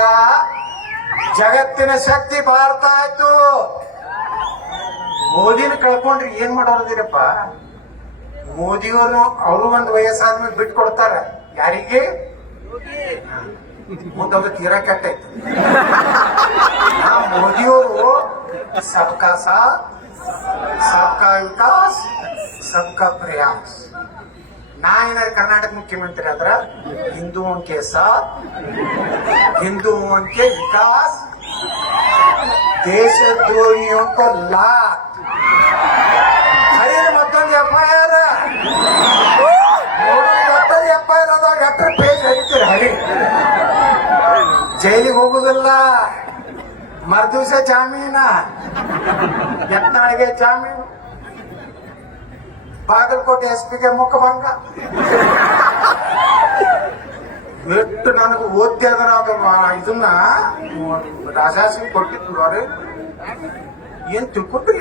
ಜಗತ್ತಿನ ಶಕ್ತಿ ಭಾರತ ಆಯ್ತು. ಮೋದಿನ ಕಳ್ಕೊಂಡ್ರಿ ಏನ್ ಮಾಡೋದಿರಪ್ಪ. ಮೋದಿಯವರು ಅವರು ಒಂದು ವಯಸ್ಸಾದ್ಮೇಲೆ ಬಿಟ್ಟು ಕೊಡ್ತಾರ. ಯಾರಿಗೆ? ಮುಂದೊಂದು ತೀರಾ ಕೆಟ್ಟೈತಿ. ಮೋದಿಯವರು ಸಬ್ಕಾ ಸಾಥ್ ಸಬ್ಕಾ ವಿಕಾಸ್ ಸಬ್ಕಾ ಪ್ರಯಾಸ್. ನಾ ಏನಾದ್ರು ಕರ್ನಾಟಕ ಮುಖ್ಯಮಂತ್ರಿ ಆದ್ರ ಹಿಂದೂओं के साथ हिंदुओं के विकास, ದೇಶದ್ರೋಹಿयों को लात. ಹರಿದ ಮತ್ತೊಂದು FIR ಅದಾಗ 8 ಪೇಜ್ ಹರಿತೀರಿ. ಹರಿ ಜೈಲಿಗೆ ಹೋಗುದಿಲ್ಲ, ಮರ್ದಿವ್ಸ ಜಾಮೀನ, ಯತ್ನಾಳಿಗೆ ಜಾಮೀನು, ಬಾಗಲಕೋಟೆ SP ಮುಖಭಂಗ. ಎಷ್ಟು ನನಗೆ ಓದ್ತಿ ಅದ್ರ ಇದನ್ನ ರಾಜಾಸಿಂಗ್ ಕೊಟ್ಟಿದ್ರು. ಅವ್ರೆ ಏನ್ ತಿಳ್ಕೊಟ್ರಿ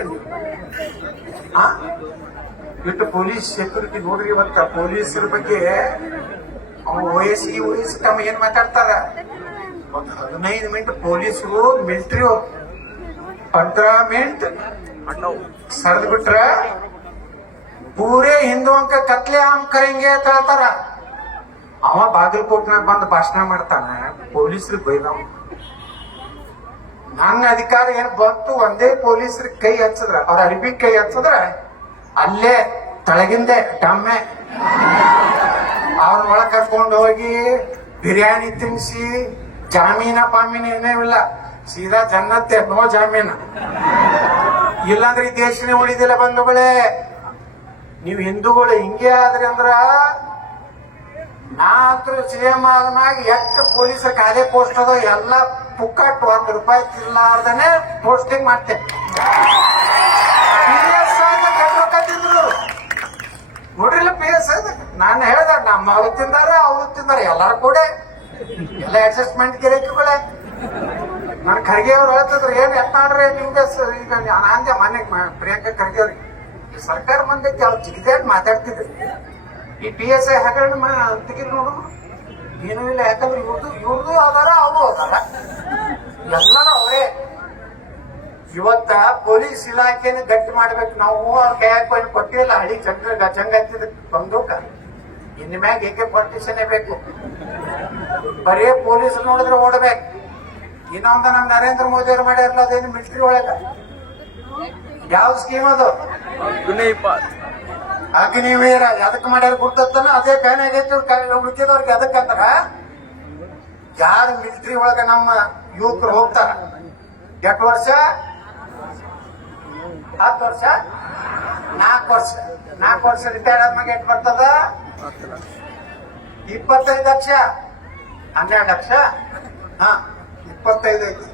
ಇಟ್ಟು ಪೊಲೀಸ್ ಸೆಕ್ಯೂರಿಟಿ ನೋಡ್ರಿ. ಇವತ್ತ ಪೊಲೀಸರ ಬಗ್ಗೆ ವಯಸ್ಸು ತಮ್ಮ ಏನ್ ಮಾತಾಡ್ತಾರ. ಒಂದು 15 ಮಿನಿಟ್ ಪೊಲೀಸರು ಮಿಲಿಟರಿ 15 ಮಿನಿಟ್ ಸರಿದ್ ಬಿಟ್ರ ಪೂರೇ ಹಿಂದೂಂಕ ಕತ್ಲೆ ಆಮ್ ಕರೆಂಗೆ ಅಂತ ಹೇಳ್ತಾರ. ಅವ ಬಾಗಲಕೋಟ್ನಾಗ ಬಂದು ಭಾಷಣ ಮಾಡ್ತಾನ, ಪೊಲೀಸರಿಗೆ ಬೈದವ. ನನ್ನ ಅಧಿಕಾರ ಏನ್ ಬಂತು, ಒಂದೇ ಪೊಲೀಸರಿಗೆ ಕೈ ಹಚ್ಚದ್ರ, ಅವ್ರ ಅರಿಬಿ ಕೈ ಹಚ್ಚದ್ರ ಅಲ್ಲೇ ತಳಗಿಂದೆ ಡಮ್ಮೆ ಅವ್ರ ಒಳಗ್ ಕರ್ಕೊಂಡು ಹೋಗಿ ಬಿರಿಯಾನಿ ತಿನ್ಸಿ ಜಾಮೀನ ಪಾಮೀನ ಏನೇವಿಲ್ಲ, ಸೀದಾ ಜನ್ನತ್ತೆ, ನೋ ಜಾಮೀನ. ಇಲ್ಲಾಂದ್ರೆ ಈ ದೇಶನೇ ಉಳಿದಿಲ್ಲ ಬಂಧುಗಳೇ. ನೀವು ಹಿಂದೂಗಳು ಹಿಂಗೆ ಆದ್ರಿ ಅಂದ್ರ ನಾ ಅಂತೂ ಸಿಎಂ ಆದ್ಮ್ಯಾಗ ಎಷ್ಟು ಪೊಲೀಸರ ಖಾಲಿ ಪೋಸ್ಟ್ ಅದ ಎಲ್ಲ ಪುಕ್ಕಟ್ ₹1 ತಿನ್ನಲಾರ್ದನೆ ಪೋಸ್ಟಿಂಗ್ ಮಾಡ್ತೇನೆ. PS ರೊಕ್ಕ ತಿಂದ್ರು ನೋಡ್ರಿಲ್ಲ PS ನಾನು ಹೇಳ್ದ ನಮ್ಮವ್ರು ತಿಂದಾರ ಅವ್ರು ತಿಂದಾರ ಎಲ್ಲಾರು ಕೂಡ ಎಲ್ಲ ಅಡ್ಜಸ್ಟ್ಮೆಂಟ್ ಗಿರಾಕಿಗಳೇ. ನನ್ ಖರ್ಗೆ ಅವ್ರು ಹೇಳ್ತಿದ್ರು ಏನ್ ಎತ್ತಾಡ್ರಿ ನಿಮ್ಗೆ ಈಗ ನಾಂದೆ ಮನೆ ಪ್ರಿಯಾಂಕಾ ಖರ್ಗೆ ಅವ್ರಿಗೆ ಈ ಸರ್ಕಾರ ಮಂದೈತಿ ಅವ್ರು ಜಿಗಿದೇಟ್ ಮಾತಾಡ್ತಿದ್ರು. ಈ PSI ಹಗರಣ ತೆಗಿಲ್ ನೋಡು ಏನೂ ಇಲ್ಲ. ಯಾಕಂದ್ರೆ ಇವ್ರದ್ದು ಅದಾರ ಅವರು ಅದಾರ ಎಲ್ಲರೂ ಅವರೇ. ಇವತ್ತ ಪೊಲೀಸ್ ಇಲಾಖೆನ ಗಟ್ಟಿ ಮಾಡ್ಬೇಕು ನಾವು. ಕೈಯಾಕ ಕೊಟ್ಟಿಲ್ಲ ಹಳಿ ಜಂಗ ಹತ್ತಿದ ಬಂದೂಕ ಇನ್ ಮ್ಯಾಗ AK-47 ಬೇಕು. ಬರೀ ಪೊಲೀಸ್ ನೋಡಿದ್ರೆ ಓಡ್ಬೇಕು. ಇನ್ನೊಂದು ನಮ್ ನರೇಂದ್ರ ಮೋದಿ ಅವ್ರು ಮಾಡ್ಯಾರಲ್ಲ ಅದೇನು ಮಿಲಿಟರಿ ಒಳಗ ಯಾವ ಸ್ಕೀಮ್ ಅದು ಅಗ್ನಿವೀರ ಎದಕ್ ಮಾಡ್ಯಾರ ಗುರ್ತನ ಅದೇ ಬ್ಯಾನ್ ಆಗೈತಿ. ಉಳಿದವ್ರಿಗೆ ಎದಕ್ಕಂದ್ರ ಯಾರು ಮಿಲಿಟರಿ ಒಳಗ ನಮ್ಮ ಯುವಕರು ಹೋಗ್ತಾರ 8 ವರ್ಷ 10 ವರ್ಷ 4 ವರ್ಷ ರಿಟೈರ್ಡ್ ಆದ್ಮಾಗ ಎಷ್ಟು ಬರ್ತದ 25 ಲಕ್ಷ 12 ಲಕ್ಷ 25 ಐತಿ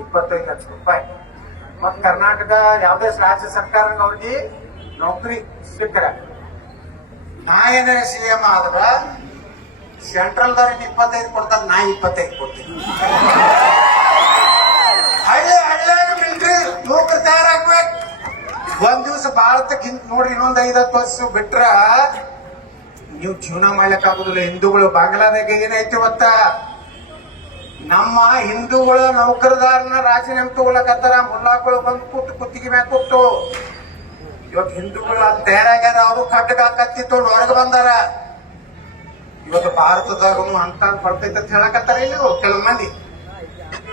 25 ಲಕ್ಷ ರೂಪಾಯಿ. ಮತ್ ಕರ್ನಾಟಕ ಯಾವ್ದೇ ರಾಜ್ಯ ಸರ್ಕಾರ ಅವ್ರಿಗೆ ನೌಕರಿ ಸಿಕ್ಕರ ನಾ ಏನಾರ CM ಆದ್ರ ಸೆಂಟ್ರಲ್ ದವ್ರಿಗೆ 25 ಕೊಡ್ತಾರೆ, ನಾ 25 ಕೊಡ್ತೀನಿ. ಹಳ್ಳಿ ಮಿಲಿಟರಿ ಯುವಕರು ತಯಾರಾಗ್ಬೇಕು. ಒಂದ್ ದಿವಸ ಭಾರತಕ್ಕೆ ನೋಡ್ರಿ ಇನ್ನೊಂದ್ 5-10 ವರ್ಷ ಬಿಟ್ರ ನೀವು ಜೀವನ ಮಾಡ್ಲಿಕ್ಕೆ ಆಗುದಿಲ್ಲ. ಹಿಂದೂಗಳು ಬಾಂಗ್ಲಾದಾಗ ಏನೈತಿ ಗೊತ್ತ, ನಮ್ಮ ಹಿಂದೂಗಳ ನೌಕರದಾರನ ರಾಜೀನಾಮೆ ತಗೊಳಕತ್ತಾರ. ಮುಲ್ಲಾಗಳು ಬಂದು ಕುತ್ತಿಗೆ ಮ್ಯಾಗ ಕೊಟ್ಟು ಇವತ್ತು ಹಿಂದೂಗಳು ಅಲ್ಲಿ ತಯಾರಾಗ್ಯಾರ. ಅವರು ಕಟ್ಟಗ ಕತ್ತಿತ್ತು ಹೊರಗೆ ಬಂದಾರ. ಇವತ್ತು ಭಾರತದಾಗೂ ಅಂತ ಬರ್ತೈತೆ ಅಂತ ಹೇಳಕತ್ತಾರ. ಇಲ್ಲಿ ಕೆಲವು ಮಂದಿ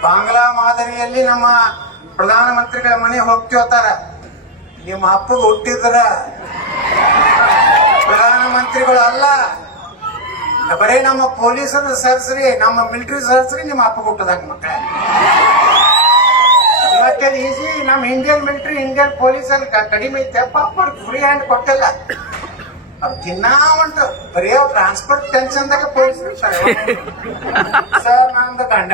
ಬಾಂಗ್ಲಾ ಮಾದರಿಯಲ್ಲಿ ನಮ್ಮ ಪ್ರಧಾನಮಂತ್ರಿಗಳ ಮನೆ ಹೋಗ್ತಿರ್ತಾರ. ನಿಮ್ಮ ಅಪ್ಪಗೆ ಹುಟ್ಟಿದ್ರ ಪ್ರಧಾನಮಂತ್ರಿಗಳು ಅಲ್ಲ, ಬರೀ ನಮ್ಮ ಪೊಲೀಸರ ಸರ್ಸ್ರಿ, ನಮ್ಮ ಮಿಲಿಟರಿ ಸರ್ಸ್ರಿ ನಿಮ್ಮ ಅಪ್ಪ ಹುಟ್ಟದಾಗ ಮಕ್ಕಳ. ಇವತ್ತೇ ಈಸಿ ನಮ್ಮ ಇಂಡಿಯನ್ ಮಿಲಿಟರಿ ಇಂಡಿಯನ್ ಪೊಲೀಸಲ್ಲಿ ಕಡಿಮೆ ಐತೆ. ಪಾಪ ಫ್ರೀ ಹ್ಯಾಂಡ್ ಕೊಟ್ಟಿಲ್ಲ. ಅವ್ರು ತಿನ್ನಾ ಉಂಟು ಬರೀ ಟ್ರಾನ್ಸ್ಪೋರ್ಟ್ ಟೆನ್ಷನ್ದಾಗ ಪೊಲೀಸ್ ಸರ್ ನಂದು ಗಂಡ